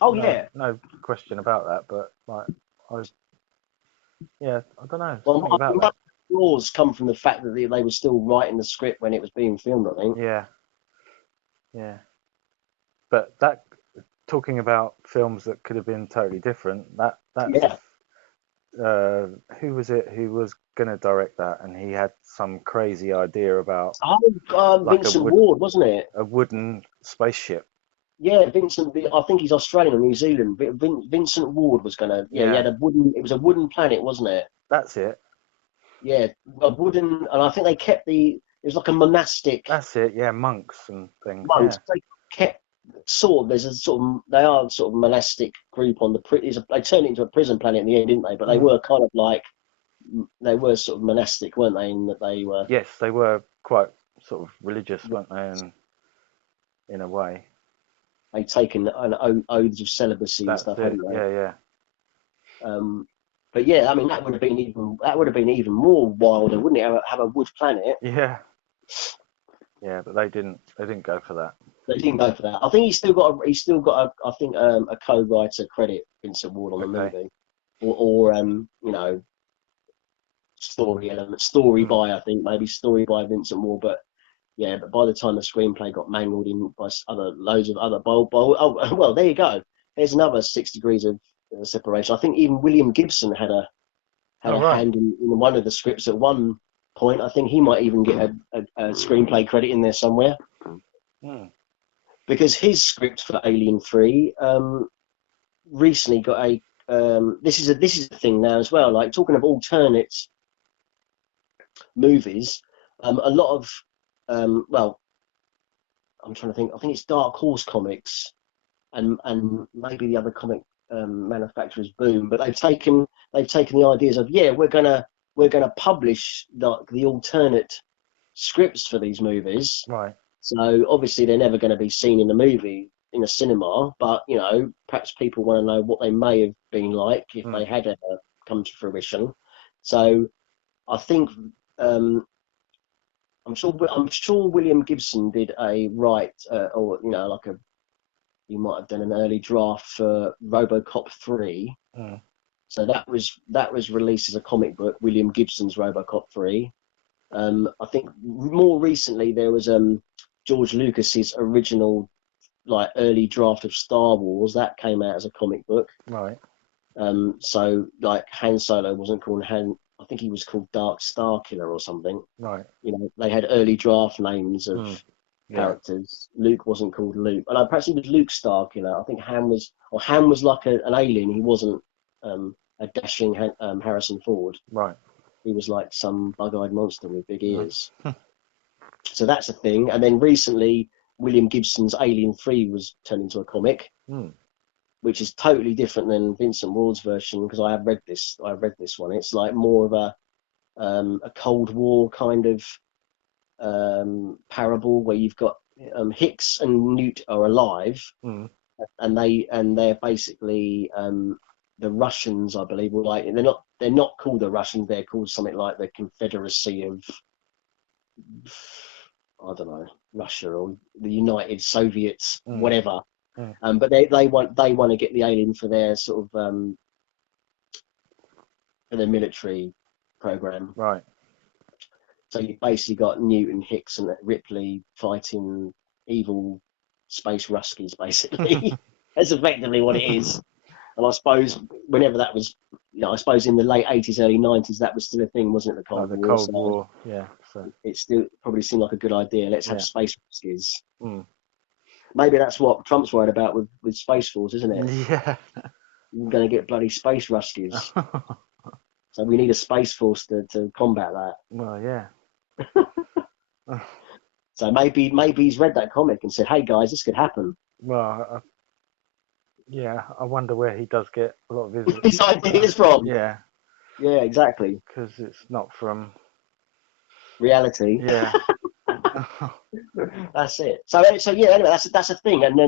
Oh no question about that. But I don't know. flaws come from the fact that they were still writing the script when it was being filmed, I think. Yeah. But that, talking about films that could have been totally different, who was it who was going to direct that, and he had some crazy idea about Vincent Ward, wasn't it? A wooden spaceship. Yeah, Vincent. I think he's Australian or New Zealand. Vincent Ward was gonna. Yeah, he had a wooden. It was a wooden planet, wasn't it? That's it. Yeah, a wooden, and I think they kept It was like a monastic. That's it. Yeah, monks and things. Monks. Yeah. They kept There's a sort of. They are sort of monastic group on the. They turned it into a prison planet in the end, didn't they? But they were kind of like. They were sort of monastic, weren't they? In that they were. Yes, they were quite sort of religious, weren't they? In a way. They'd taken an oaths of celibacy and stuff, hadn't they? Yeah. But yeah, I mean that would have been even more wilder, wouldn't it? Have a wood planet. Yeah. Yeah, but they didn't go for that. They didn't go for that. I think he's still got a co-writer credit, Vincent Ward, on the movie, or story by, I think maybe story by Vincent Ward, but by the time the screenplay got mangled in by loads of other well, there you go. There's another 6 degrees of separation. I think even William Gibson had a hand in one of the scripts at one point. I think he might even get a screenplay credit in there somewhere. Because his script for Alien 3 recently got a this is a thing now as well, like talking of alternate movies, a lot of well, I'm trying to think. I think it's Dark Horse Comics and maybe the other comic manufacturers, Boom, but they've taken the ideas of we're gonna publish the alternate scripts for these movies. Right. So obviously they're never going to be seen in the movie in a cinema, but perhaps people want to know what they may have been like if they had ever come to fruition. So I think I'm sure William Gibson did he might have done an early draft for RoboCop 3. So that was released as a comic book, William Gibson's RoboCop 3. I think more recently there was George Lucas's original early draft of Star Wars that came out as a comic book. Right. So like Han Solo wasn't called Han. I think he was called Dark Star Killer or something. Right. They had early draft names of characters. Luke wasn't called Luke, and perhaps he was Luke Starkiller. I think Han was like an alien. He wasn't a dashing Harrison Ford. Right. He was like some bug-eyed monster with big ears. So that's a thing. And then recently, William Gibson's Alien 3 was turned into a comic, which is totally different than Vincent Ward's version, because I have read this one. It's like more of a Cold War kind of parable where you've got Hicks and Newt are alive, and they're basically the Russians, I believe, were like they're not called the Russians. They're called something like the Confederacy of, I don't know, Russia or the United Soviets, whatever. But they want to get the alien for their sort of for their military program. Right. So you've basically got Newt and Hicks and Ripley fighting evil space Ruskies, basically. That's effectively what it is. And I suppose whenever that was, I suppose in the late 80s, early 90s, that was still a thing, wasn't it? The Cold War. Yeah. So it still probably seemed like a good idea. Let's have space Ruskies. Maybe that's what Trump's worried about with Space Force, isn't it? Yeah. We're going to get bloody space Ruskies. So we need a Space Force to combat that. Well, yeah. So maybe he's read that comic and said, "Hey guys, this could happen." Well, I wonder where he does get a lot of his ideas from. Yeah. Yeah, exactly. Because it's not from reality. Yeah. That's it. So yeah. Anyway, that's a thing, and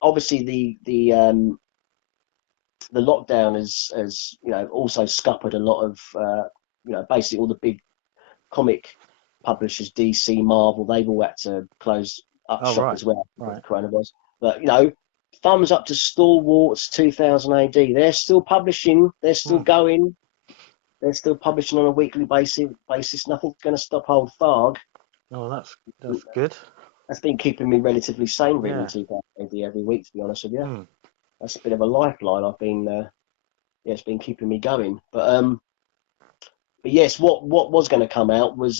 obviously the lockdown has also scuppered a lot of basically all the big comic publishers, DC, Marvel. They've all had to close up shop as well with coronavirus. But thumbs up to Stalwarts 2000 AD. They're still publishing. They're still going. They're still publishing on a weekly basis. Nothing's going to stop old Tharg. Oh, that's good. That's been keeping me relatively sane reading Yeah. 2000 AD every week, to be honest with you. Mm. That's a bit of a lifeline. I've been, it's been keeping me going. But yes, what was going to come out was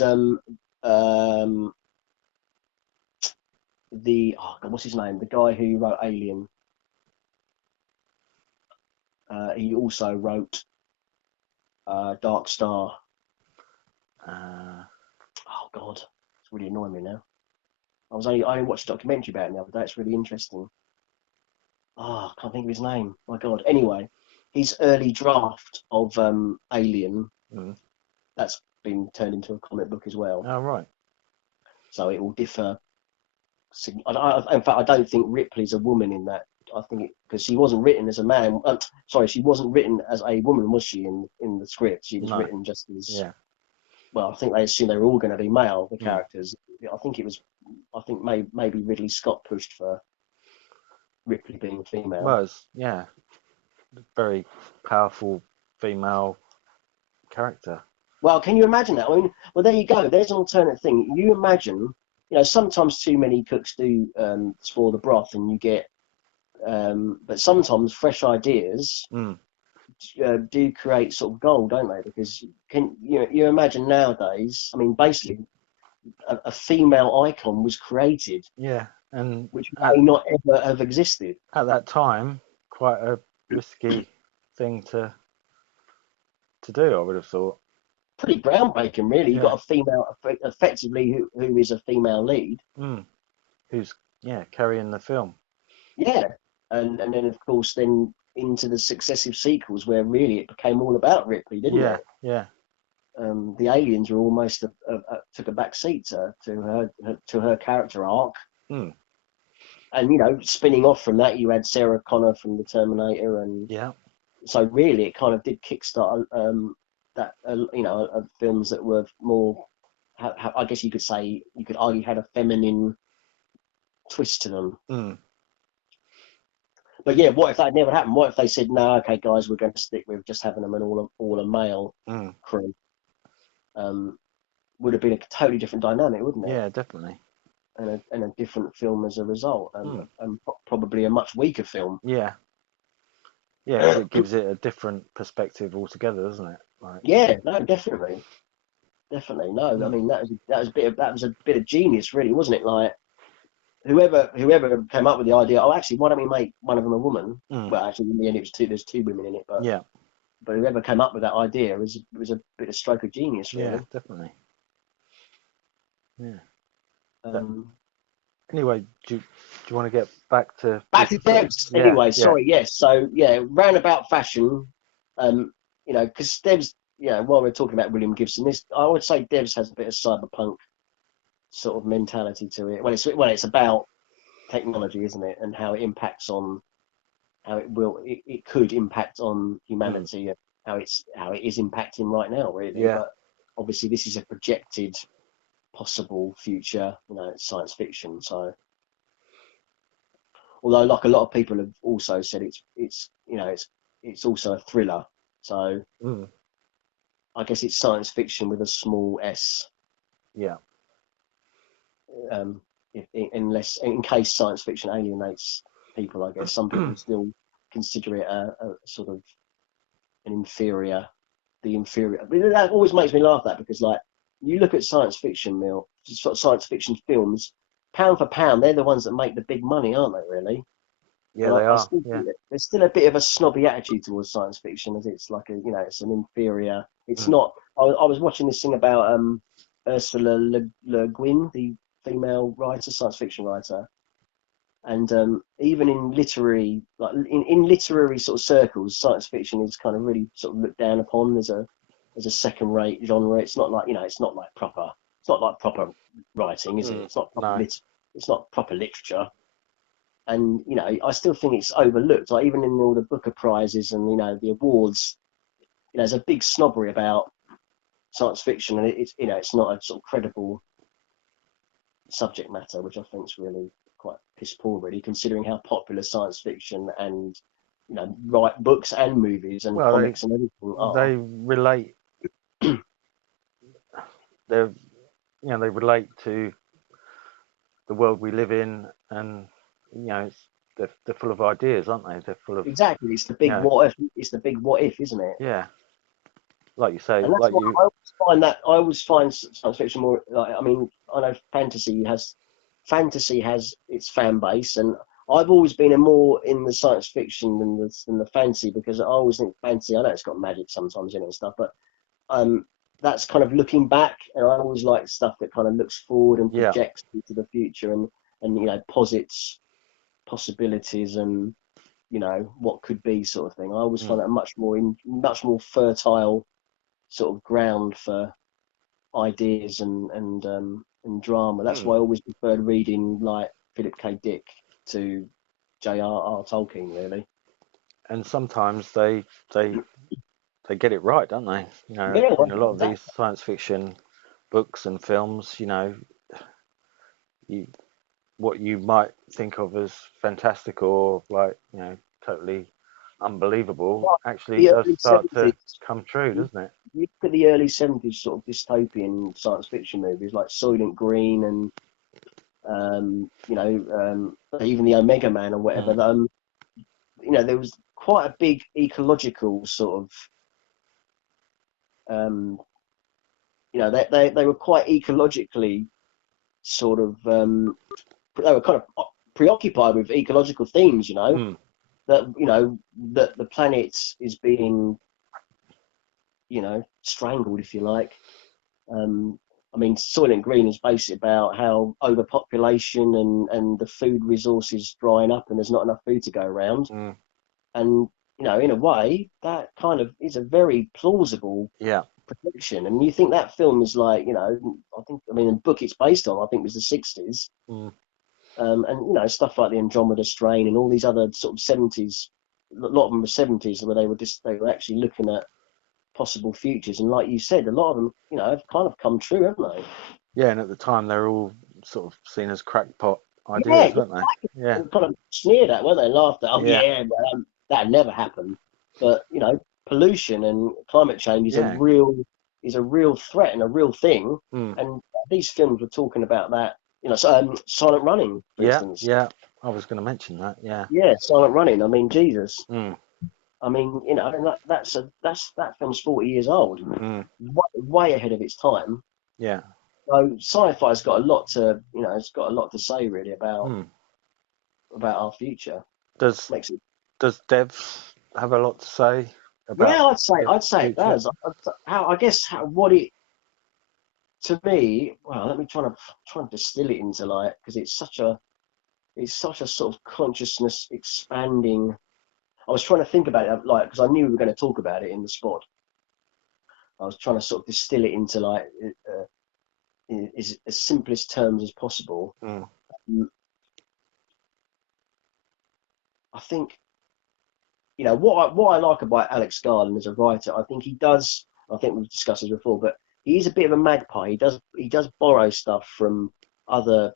the what's his name? The guy who wrote Alien. He also wrote Dark Star. Oh God, it's really annoying me now. I only watched a documentary about him the other day. It's really interesting. I can't think of his name. My God. Anyway, his early draft of Alien, that's been turned into a comic book as well. Oh, right. So it will differ. In fact, I don't think Ripley's a woman in that. I think because she wasn't written as a man. She wasn't written as a woman, was she? In the script, she was written just as. Yeah. Well, I think they assumed they were all going to be male, the characters. I think maybe Ridley Scott pushed for Ripley being female. Was very powerful female character. Well, can you imagine that? I mean, well, there you go. There's an alternate thing. You imagine, sometimes too many cooks do spoil the broth, and you get. But sometimes fresh ideas do create sort of gold, don't they? Because you imagine nowadays? I mean, basically, a female icon was created. Yeah, and which may not ever have existed at that time. Quite a risky thing to do, I would have thought. Pretty groundbreaking, really. You've got a female, effectively, who is a female lead, who's carrying the film. Yeah, and then of course then into the successive sequels where really it became all about Ripley, didn't it? Yeah. The aliens were almost took a back seat to her character arc. And spinning off from that, you had Sarah Connor from the Terminator, and so really it kind of did kickstart films that were more, I guess you could argue had a feminine twist to them. But yeah, what if that never happened? What if they said, no, okay, guys, we're going to stick with just having them an all a male crew? Would have been a totally different dynamic, wouldn't it? Yeah, definitely. And a different film as a result, and probably a much weaker film. Yeah, it gives it a different perspective altogether, doesn't it? Yeah, no, definitely. No, I mean that was a bit of genius, really, wasn't it? Like whoever came up with the idea, actually, why don't we make one of them a woman? Well, actually, in the end, it was two. There's two women in it, but But whoever came up with that idea was a bit of stroke of genius, really. Yeah, definitely. Yeah. Anyway, do you want to get back to Devs? Anyway, sorry, yes. So roundabout fashion, because Devs, while we're talking about William Gibson, I would say Devs has a bit of cyberpunk sort of mentality to it. It's about technology, isn't it, and how it impacts on how it could impact on humanity, and how it is impacting right now, really. Yeah. But obviously, this is a projected possible future, it's science fiction. So, although like a lot of people have also said, it's also a thriller. So, I guess it's science fiction with a small s. Yeah. Unless, in case science fiction alienates people, I guess some people still consider it a sort of the inferior. That always makes me laugh, because like you look at science fiction films, pound for pound, they're the ones that make the big money, aren't they? Really? Yeah, they are. There's still a bit of a snobby attitude towards science fiction, as it's like it's an inferior. It's not. I was watching this thing about Ursula Le Guin, the female writer, science fiction writer, and even in literary, in literary sort of circles, science fiction is kind of really sort of looked down upon as a second-rate genre. It's not like it's not like proper writing, is it? It's not proper it's not proper literature. And I still think it's overlooked. Like even in all the Booker prizes and the awards, there's a big snobbery about science fiction, and it's not a sort of credible subject matter, which I think is really quite piss poor, really, considering how popular science fiction and write books and movies and comics and everything are. They relate they're they relate to the world we live in, and they're full of ideas, aren't they? They're full of Exactly. It's the big what if. It's the big what if, isn't it? yeah, like you say, And that's like why you. I always find science fiction more like. I mean, I know fantasy has its fan base, and I've always been more in the science fiction than the fantasy, because I always think fantasy. I know it's got magic sometimes in it and stuff, but um, that's kind of looking back, and I always like stuff that kind of looks forward and Yeah. projects into the future, and posits possibilities and what could be, sort of thing. I always find that much more fertile sort of ground for ideas and drama. That's why I always preferred reading like Philip K. Dick to J.R.R. Tolkien, really. And sometimes they get it right, don't they? Yeah, In a lot of exactly. these science fiction books and films, what you might think of as fantastic or like totally unbelievable Like actually the does early start to 70s, come true, you doesn't it? look at the early 70s sort of dystopian science fiction movies like Soylent Green and even the Omega Man or whatever. There was quite a big ecological sort of they were quite ecologically sort of they were kind of preoccupied with ecological themes, that the planet is being strangled, if you like. I mean, Soylent Green is basically about how overpopulation and the food resources drying up and there's not enough food to go around. And, in a way, that kind of is a very plausible prediction. And you think that film is like, the book it's based on, I think, was the 60s. And, stuff like the Andromeda Strain and all these other sort of 70s, a lot of them were 70s, where they were actually looking at possible futures. And like you said, a lot of them, have kind of come true, haven't they? Yeah, and at the time they were all sort of seen as crackpot Yeah, ideas, weren't they? Yeah, kind of sneered at, weren't they? Laughed at. Oh yeah, yeah, well, that never happened. But pollution and climate change yeah. is a real threat and a real thing. Mm. And these films were talking about that. Silent Running, for Yeah, instance. yeah. I was going to mention that. Yeah. Yeah, Silent Running. I mean, Jesus. Mm. I mean, and that film's 40 years old, way ahead of its time. Yeah. So sci-fi's got a lot to, it's got a lot to say really about our future. Does Makes it. does devs have a lot to say about Yeah, the I'd say it future? does. I guess what it to me. Well, let me try and distill it into like, because it's such a sort of consciousness expanding. I was trying to think about it like, because I knew we were going to talk about it in the spot. I was trying to sort of distill it into like as simplest terms as possible. I think what I like about Alex Garland as a writer. I think he does. I think we've discussed this before, but he's a bit of a magpie. He does borrow stuff from other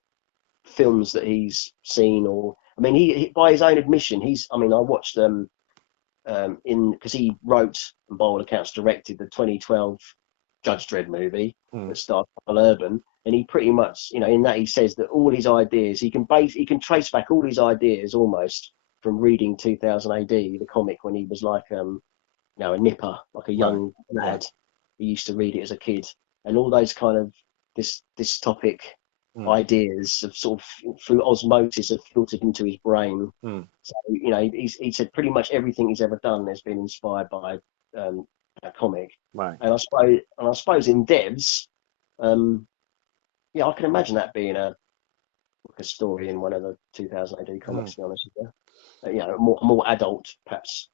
films that he's seen, or I mean, he by his own admission, I mean, I watched because he wrote and by all accounts directed the 2012 Judge Dredd movie that starred Paul Urban, and he pretty much, in that he says that all his ideas, he can trace back all his ideas almost from reading 2000 AD, the comic, when he was like a nipper, like a young lad. He used to read it as a kid, and all those kind of this dystopic ideas of sort of through osmosis have filtered into his brain. So he said pretty much everything he's ever done has been inspired by that comic. Right. And I suppose in devs, I can imagine that being a story in one of the 2000 AD comics. To be honest with you, a more adult perhaps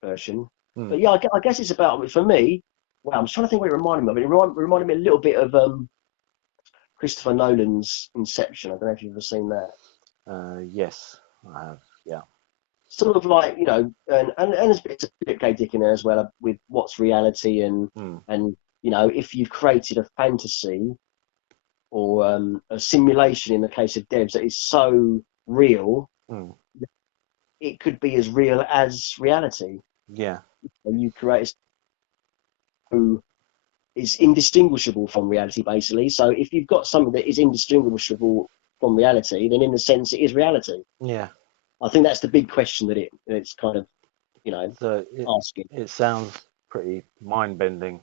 version. But yeah, I guess it's about, for me. Well, I'm trying to think what it reminded me of. It reminded me a little bit of Christopher Nolan's Inception. I don't know if you've ever seen that. Yes, I have. Yeah. Sort of like, and there's bits of Philip K. Dick in there as well, with what's reality and if you've created a fantasy or a simulation in the case of devs that is so real, it could be as real as reality. Yeah. And you create is indistinguishable from reality, basically. So if you've got something that is indistinguishable from reality, then in a sense it is reality. Yeah. I think that's the big question that it's kind of, So asking. It sounds pretty mind-bending.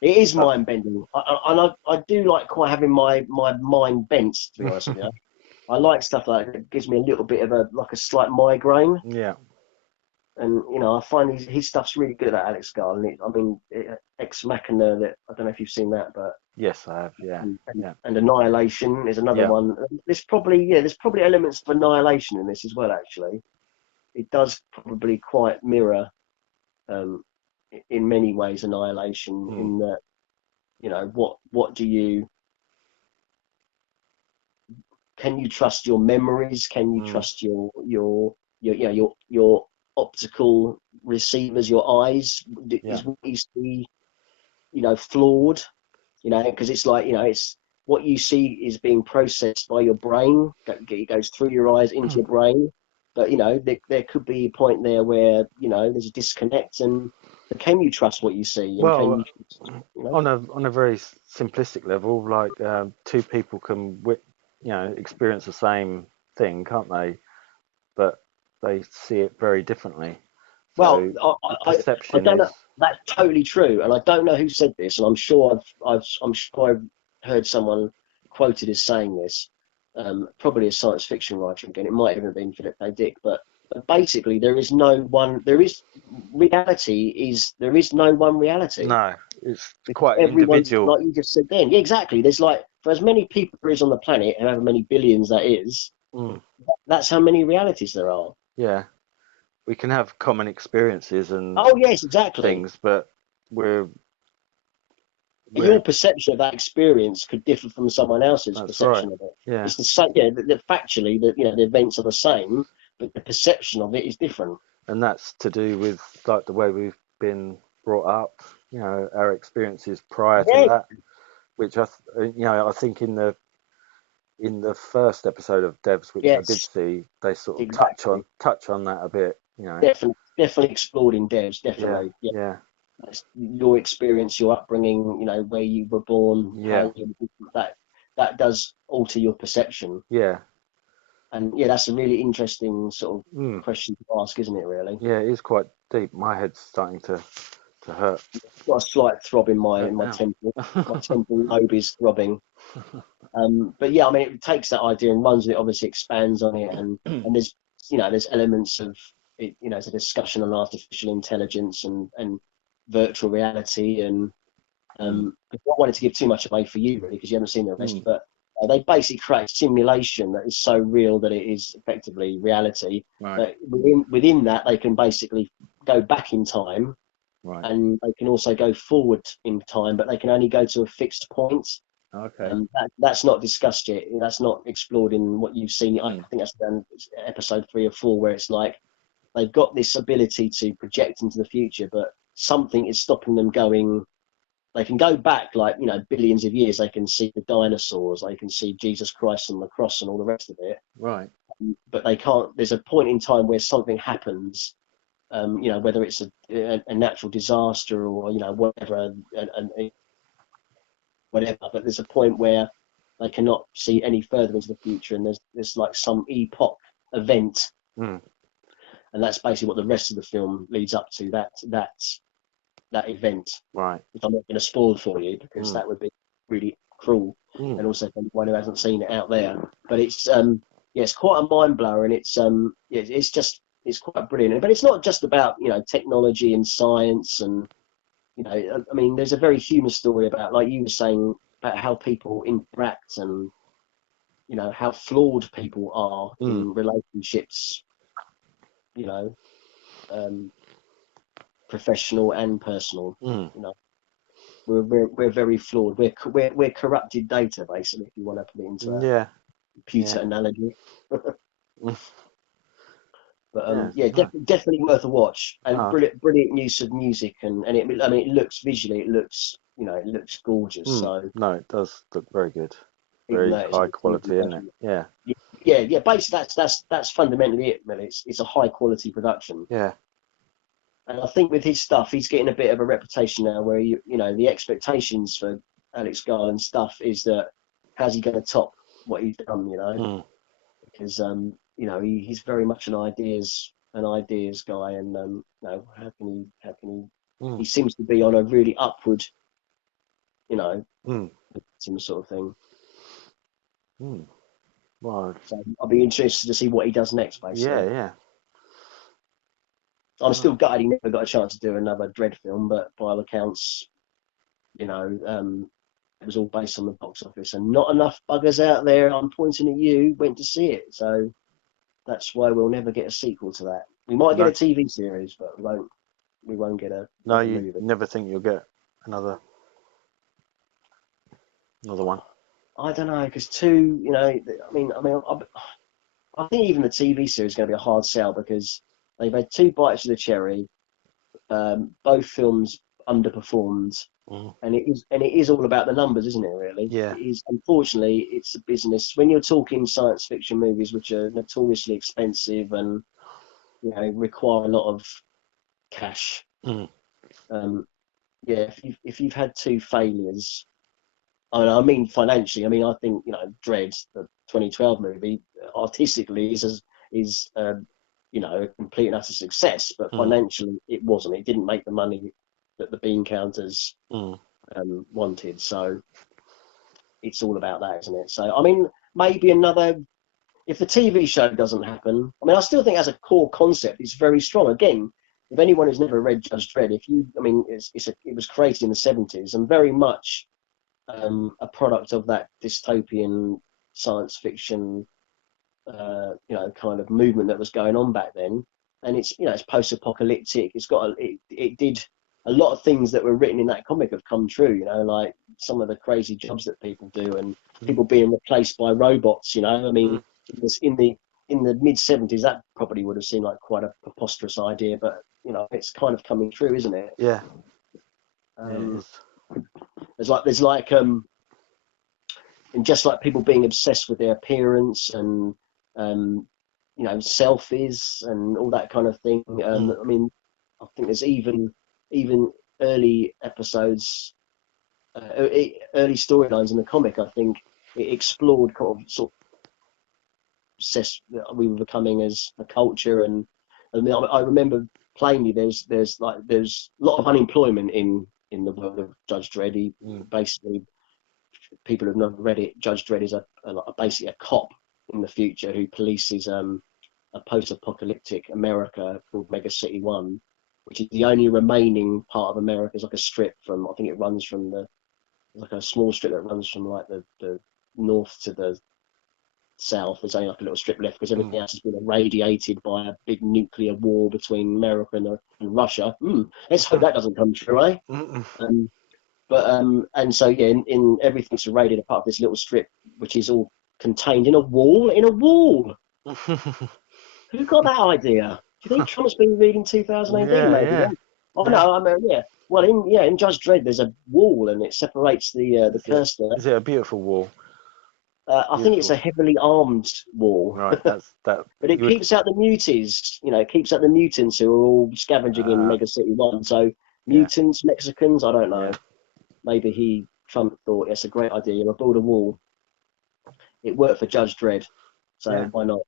It is mind bending, and I do like quite having my mind bent. To be honest with you, I like stuff like that. It gives me a little bit of a slight migraine. Yeah. And I find his stuff's really good at Alex Garland. I mean, Ex Machina. That I don't know if you've seen that, but Yes, I have. Yeah. And Annihilation is another one. There's probably elements of Annihilation in this as well. Actually, it does probably quite mirror, in many ways, Annihilation. In that, what do you? Can you trust your memories? Can you trust your optical receivers, your eyes? Is what you see, flawed? Because it's like, it's what you see is being processed by your brain. It goes through your eyes into your brain. But there could be a point there where there's a disconnect, and can you trust what you see? And well, on a very simplistic level, like two people can experience the same thing, can't they? But they see it very differently. Well, So I don't know. That's totally true, and I don't know who said this, and I'm sure I've heard someone quoted as saying this. Probably a science fiction writer again. It might have been Philip K. Dick, but basically there is no one. There is no one reality. No, it's quite individual. Like you just said then. Yeah, exactly. There's like, for as many people there is on the planet, however many billions that is, that's how many realities there are. Yeah. We can have common experiences and yes, exactly. things, but your perception of that experience could differ from someone else's perception of it. Yeah. It's the same. Yeah, factually, the events are the same, but the perception of it is different. And that's to do with like the way we've been brought up. Our experiences prior to that, which I think in the first episode of Devs, which I did see, they sort of touch on that a bit. Definitely explored in Devs. Definitely. Yeah. That's your experience, your upbringing, where you were born, that does alter your perception. Yeah. And that's a really interesting sort of question to ask, isn't it? Really. Yeah, it is quite deep. My head's starting to hurt. I've got a slight throb in my temple. My temple lobe is throbbing. But yeah, I mean, it takes that idea and runs with it. Obviously, expands on it, and there's elements of it. It's a discussion on artificial intelligence and virtual reality, and I don't want to give too much away for you, really, because you haven't seen the rest. But they basically create a simulation that is so real that it is effectively reality. Right. But within that, they can basically go back in time, and they can also go forward in time, but they can only go to a fixed point. Okay. And that's not discussed yet. That's not explored in what you've seen. I think that's done episode 3 or 4, where it's like they've got this ability to project into the future, but something is stopping them going. They can go back like billions of years. They can see the dinosaurs. They can see Jesus Christ on the cross and all the rest of it. Right. But they can't. There's a point in time where something happens. Whether it's a natural disaster or whatever, whatever. But there's a point where they cannot see any further into the future, and there's like some epoch event, and that's basically what the rest of the film leads up to. That event. Right. Which I'm not going to spoil for you because that would be really cruel, and also for anyone who hasn't seen it out there. But it's it's quite a mind blower, and it's quite brilliant. But it's not just about technology and science, and I mean, there's a very human story about, like you were saying, about how people interact and how flawed people are in relationships, professional and personal. We're very flawed. We're corrupted data, basically, if you want to put it into a computer analogy. But definitely worth a watch, and brilliant use of music, and it looks visually, it looks gorgeous. So no, it does look very good, very high quality, isn't it? Yeah. Basically, that's fundamentally it. Really, it's a high quality production. Yeah. And I think with his stuff, he's getting a bit of a reputation now where, the expectations for Alex Garland's stuff is that how's he going to top what he's done, because, he's very much an ideas guy. And, how can he seems to be on a really upward, some sort of thing. Well, so I'll be interested to see what he does next, basically. Yeah. I'm still gutted he never got a chance to do another Dredd film, but by all accounts, it was all based on the box office, and not enough buggers out there, I'm pointing at you, went to see it. So that's why we'll never get a sequel to that. We might get a TV series, but we won't get a you movie. Never think you'll get another one? I don't know, because two, I think even the TV series is going to be a hard sell, because they've had two bites of the cherry. Both films underperformed, and it is all about the numbers, isn't it? Really, yeah. It is. Unfortunately, it's a business. When you're talking science fiction movies, which are notoriously expensive and require a lot of cash. If you've had two failures, I mean financially. I think Dredd, the 2012 movie, artistically is a complete and utter success, but financially it wasn't. It didn't make the money that the bean counters wanted. So it's all about that, isn't it? So maybe if the TV show doesn't happen, I still think as a core concept it's very strong. Again, if anyone has never read Judge Dredd, it was created in the 70s and very much a product of that dystopian science fiction kind of movement that was going on back then. And it's post-apocalyptic. It did a lot of things that were written in that comic have come true, like some of the crazy jobs that people do and people being replaced by robots, it was in the mid-70s, that probably would have seemed like quite a preposterous idea, but it's kind of coming true, isn't it? Yeah. There's and just like people being obsessed with their appearance and selfies and all that kind of thing. I think there's even early episodes, early storylines in the comic. I think it explored sort of obsessed that we were becoming as a culture, and I remember plainly there's a lot of unemployment in the world of Judge Dredd. Basically, people who've never read it, Judge Dredd is basically a cop in the future who polices a post-apocalyptic America called Mega City 1, which is the only remaining part of America. It's like a strip from, I think it runs from like a small strip that runs from like the north to the south. There's only like a little strip left because everything else has been irradiated by a big nuclear war between America and Russia. Let's hope that doesn't come true, eh? And so in everything's irradiated apart from this little strip, which is all contained in a wall. Who got that idea? Do you think Trump's been reading 2018? Maybe. Yeah. Oh no, yeah. Well, in Judge Dredd, there's a wall and it separates the curse there. Is it a beautiful wall? I think it's a heavily armed wall. Right, that's that. But it keeps out the muties. It keeps out the mutants who are all scavenging in Mega City 1. So mutants, Mexicans, I don't know. Yeah. Maybe Trump thought it's a great idea. We'll build a wall. It worked for Judge Dredd, so why not?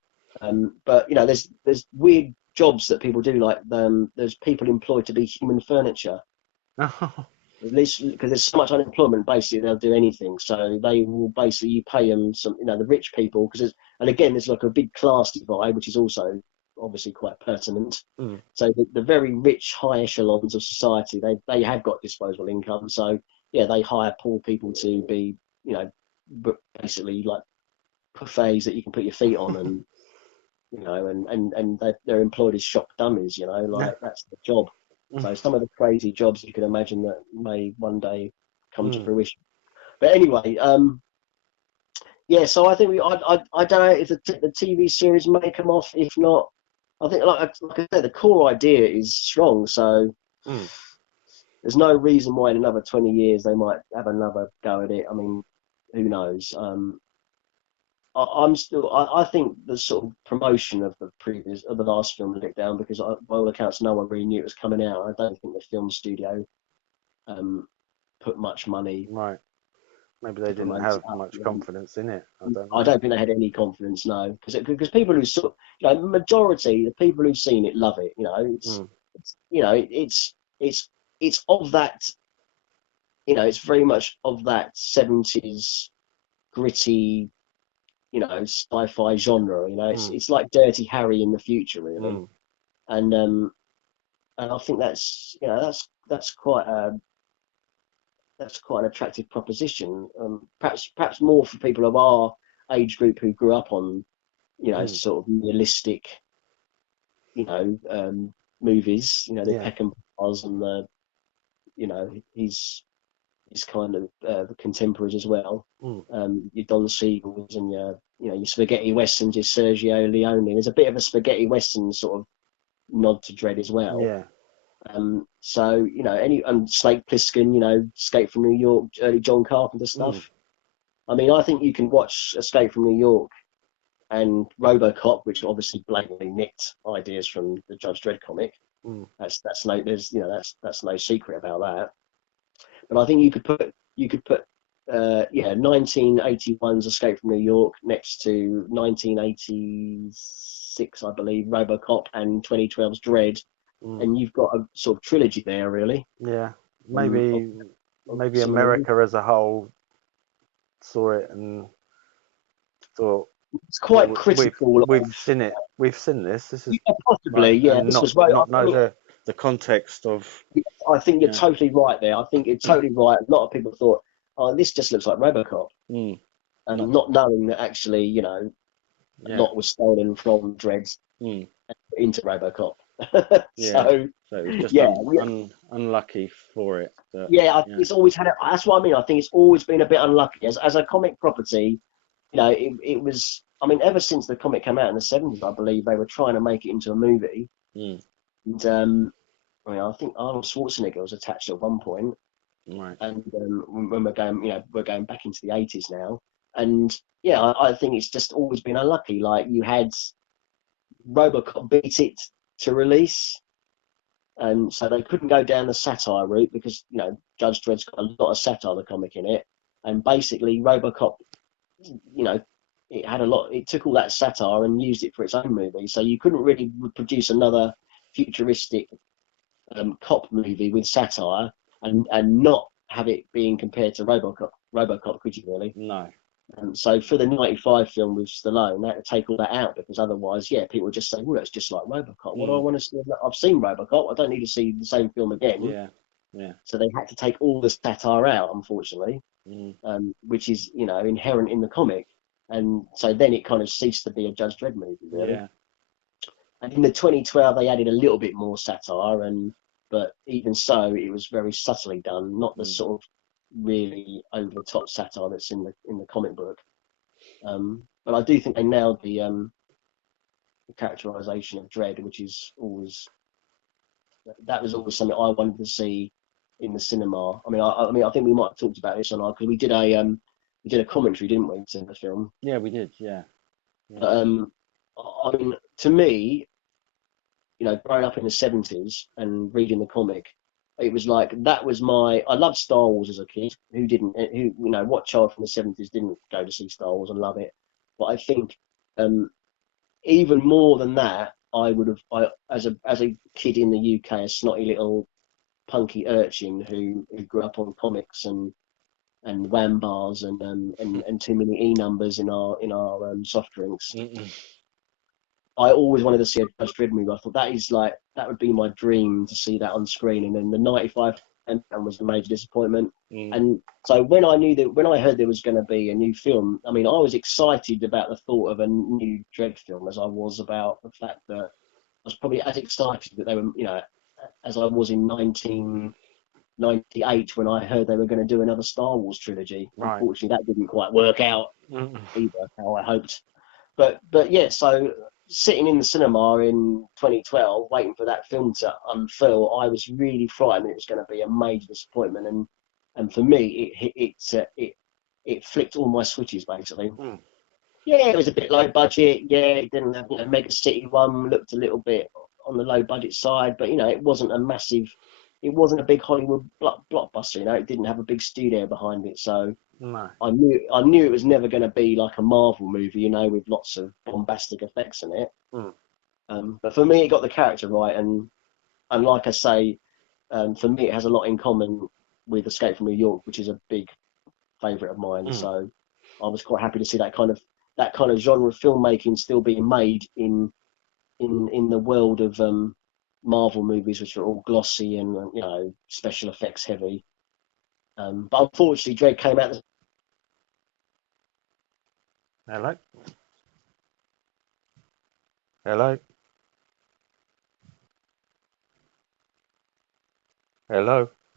But there's weird jobs that people do. Like there's people employed to be human furniture. At least because there's so much unemployment, basically they'll do anything. So they will basically, you pay them some, the rich people, and again there's like a big class divide, which is also obviously quite pertinent. So the very rich, high echelons of society, they have got disposable income. So they hire poor people to be, basically like buffets that you can put your feet on, and and they're employed as shop dummies. That's the job. So some of the crazy jobs you can imagine that may one day come to fruition. But anyway, so I think I don't know if the TV series may come off. If not, I think like I said, the core idea is strong. So there's no reason why in another 20 years they might have another go at it. I mean, who knows? I'm still. I think the sort of promotion of the last film let it down because by all accounts, no one really knew it was coming out. I don't think the film studio put much money. Right. Maybe they didn't have much confidence in it. I don't know. I don't think they had any confidence, no, because people who sort of, you know, majority the people who've seen it love it. You know, it's you know, it's of that. You know, it's very much of that 70s gritty, you know, sci-fi genre. You know, it's like Dirty Harry in the future, really. And I think that's, you know, that's quite an attractive proposition. Perhaps more for people of our age group who grew up on, you know, sort of realistic, you know, movies. You know, the Peckinpahs and the, you know, his kind of the contemporaries as well. Your Don Siegels and your spaghetti westerns, your Sergio Leone. There's a bit of a spaghetti western sort of nod to Dredd as well. Yeah. So, you know, Snake Plissken, you know, Escape from New York, early John Carpenter stuff. I mean, I think you can watch Escape from New York and RoboCop, which obviously blatantly nicked ideas from the Judge Dredd comic. That's no secret about that. But I think you could put 1981's Escape from New York next to 1986, I believe, RoboCop and 2012's Dredd. And you've got a sort of trilogy there, really. Yeah, maybe America as a whole saw it and thought it's quite critical. We've seen it. We've seen this. This is possibly, yeah. This was right. Not know the context of. I think you're totally right there. I think you're totally right. A lot of people thought, "Oh, this just looks like RoboCop," and not knowing that actually, you know, a lot was stolen from Dredd into RoboCop. So it was just unlucky for it. But, it's always had. That's what I mean. I think it's always been a bit unlucky as a comic property. You know, it was. I mean, ever since the comic came out in the 70s, I believe they were trying to make it into a movie. And I mean, I think Arnold Schwarzenegger was attached at one point. Right. And when we're going back into the 80s now, and I think it's just always been unlucky. Like you had RoboCop beat it to release, and so they couldn't go down the satire route because, you know, Judge Dredd's got a lot of satire, the comic, in it, and basically RoboCop, you know, it took all that satire and used it for its own movie, so you couldn't really produce another futuristic cop movie with satire and not have it being compared to RoboCop, could you really? No. So for the 95 film with Stallone, they had to take all that out because otherwise, people would just say, well, it's just like RoboCop. What do I want to see? I've seen RoboCop. I don't need to see the same film again. Yeah. So they had to take all the satire out, unfortunately, which is, you know, inherent in the comic. And so then it kind of ceased to be a Judge Dredd movie, really. Yeah. And in the 2012, they added a little bit more satire, but even so, it was very subtly done, not the sort of really over the top satire that's in the comic book. But I do think they nailed the characterization of Dredd, which is always always something I wanted to see in the cinema. I mean, I think we might have talked about this on because we did a commentary, didn't we, to the film? Yeah, we did. Yeah. But, I mean, to me, you know, growing up in the 70s and reading the comic, it was like I loved Star Wars as a kid. What child from the 70s didn't go to see Star Wars and love it? But I think even more than that, as a kid in the UK, a snotty little punky urchin who grew up on comics and wham bars and too many E numbers in our soft drinks. I always wanted to see a Judge Dredd movie. I thought that would be my dream to see that on screen. And then the 95 was a major disappointment. And so when I heard there was going to be a new film, I mean, I was excited about the thought of a new Dredd film as I was about the fact that I was probably as excited that they were, you know, as I was in 1998 when I heard they were going to do another Star Wars trilogy. Right. Unfortunately, that didn't quite work out either, how I hoped. But yeah, so sitting in the cinema in 2012, waiting for that film to unfurl, I was really frightened it was going to be a major disappointment. And for me, it flicked all my switches basically. Yeah, it was a bit low budget. Yeah, it didn't have, Mega City One looked a little bit on the low budget side, but it wasn't a massive, it wasn't a big Hollywood blockbuster. It didn't have a big studio behind it, so No. I knew it was never going to be like a Marvel movie, with lots of bombastic effects in it. Mm. But for me, it got the character right, and like I say, for me, it has a lot in common with Escape from New York, which is a big favourite of mine. Mm. So I was quite happy to see that kind of genre of filmmaking still being made in the world of Marvel movies, which are all glossy and special effects heavy. But unfortunately, Dredd came out. Hello. Hello. Hello.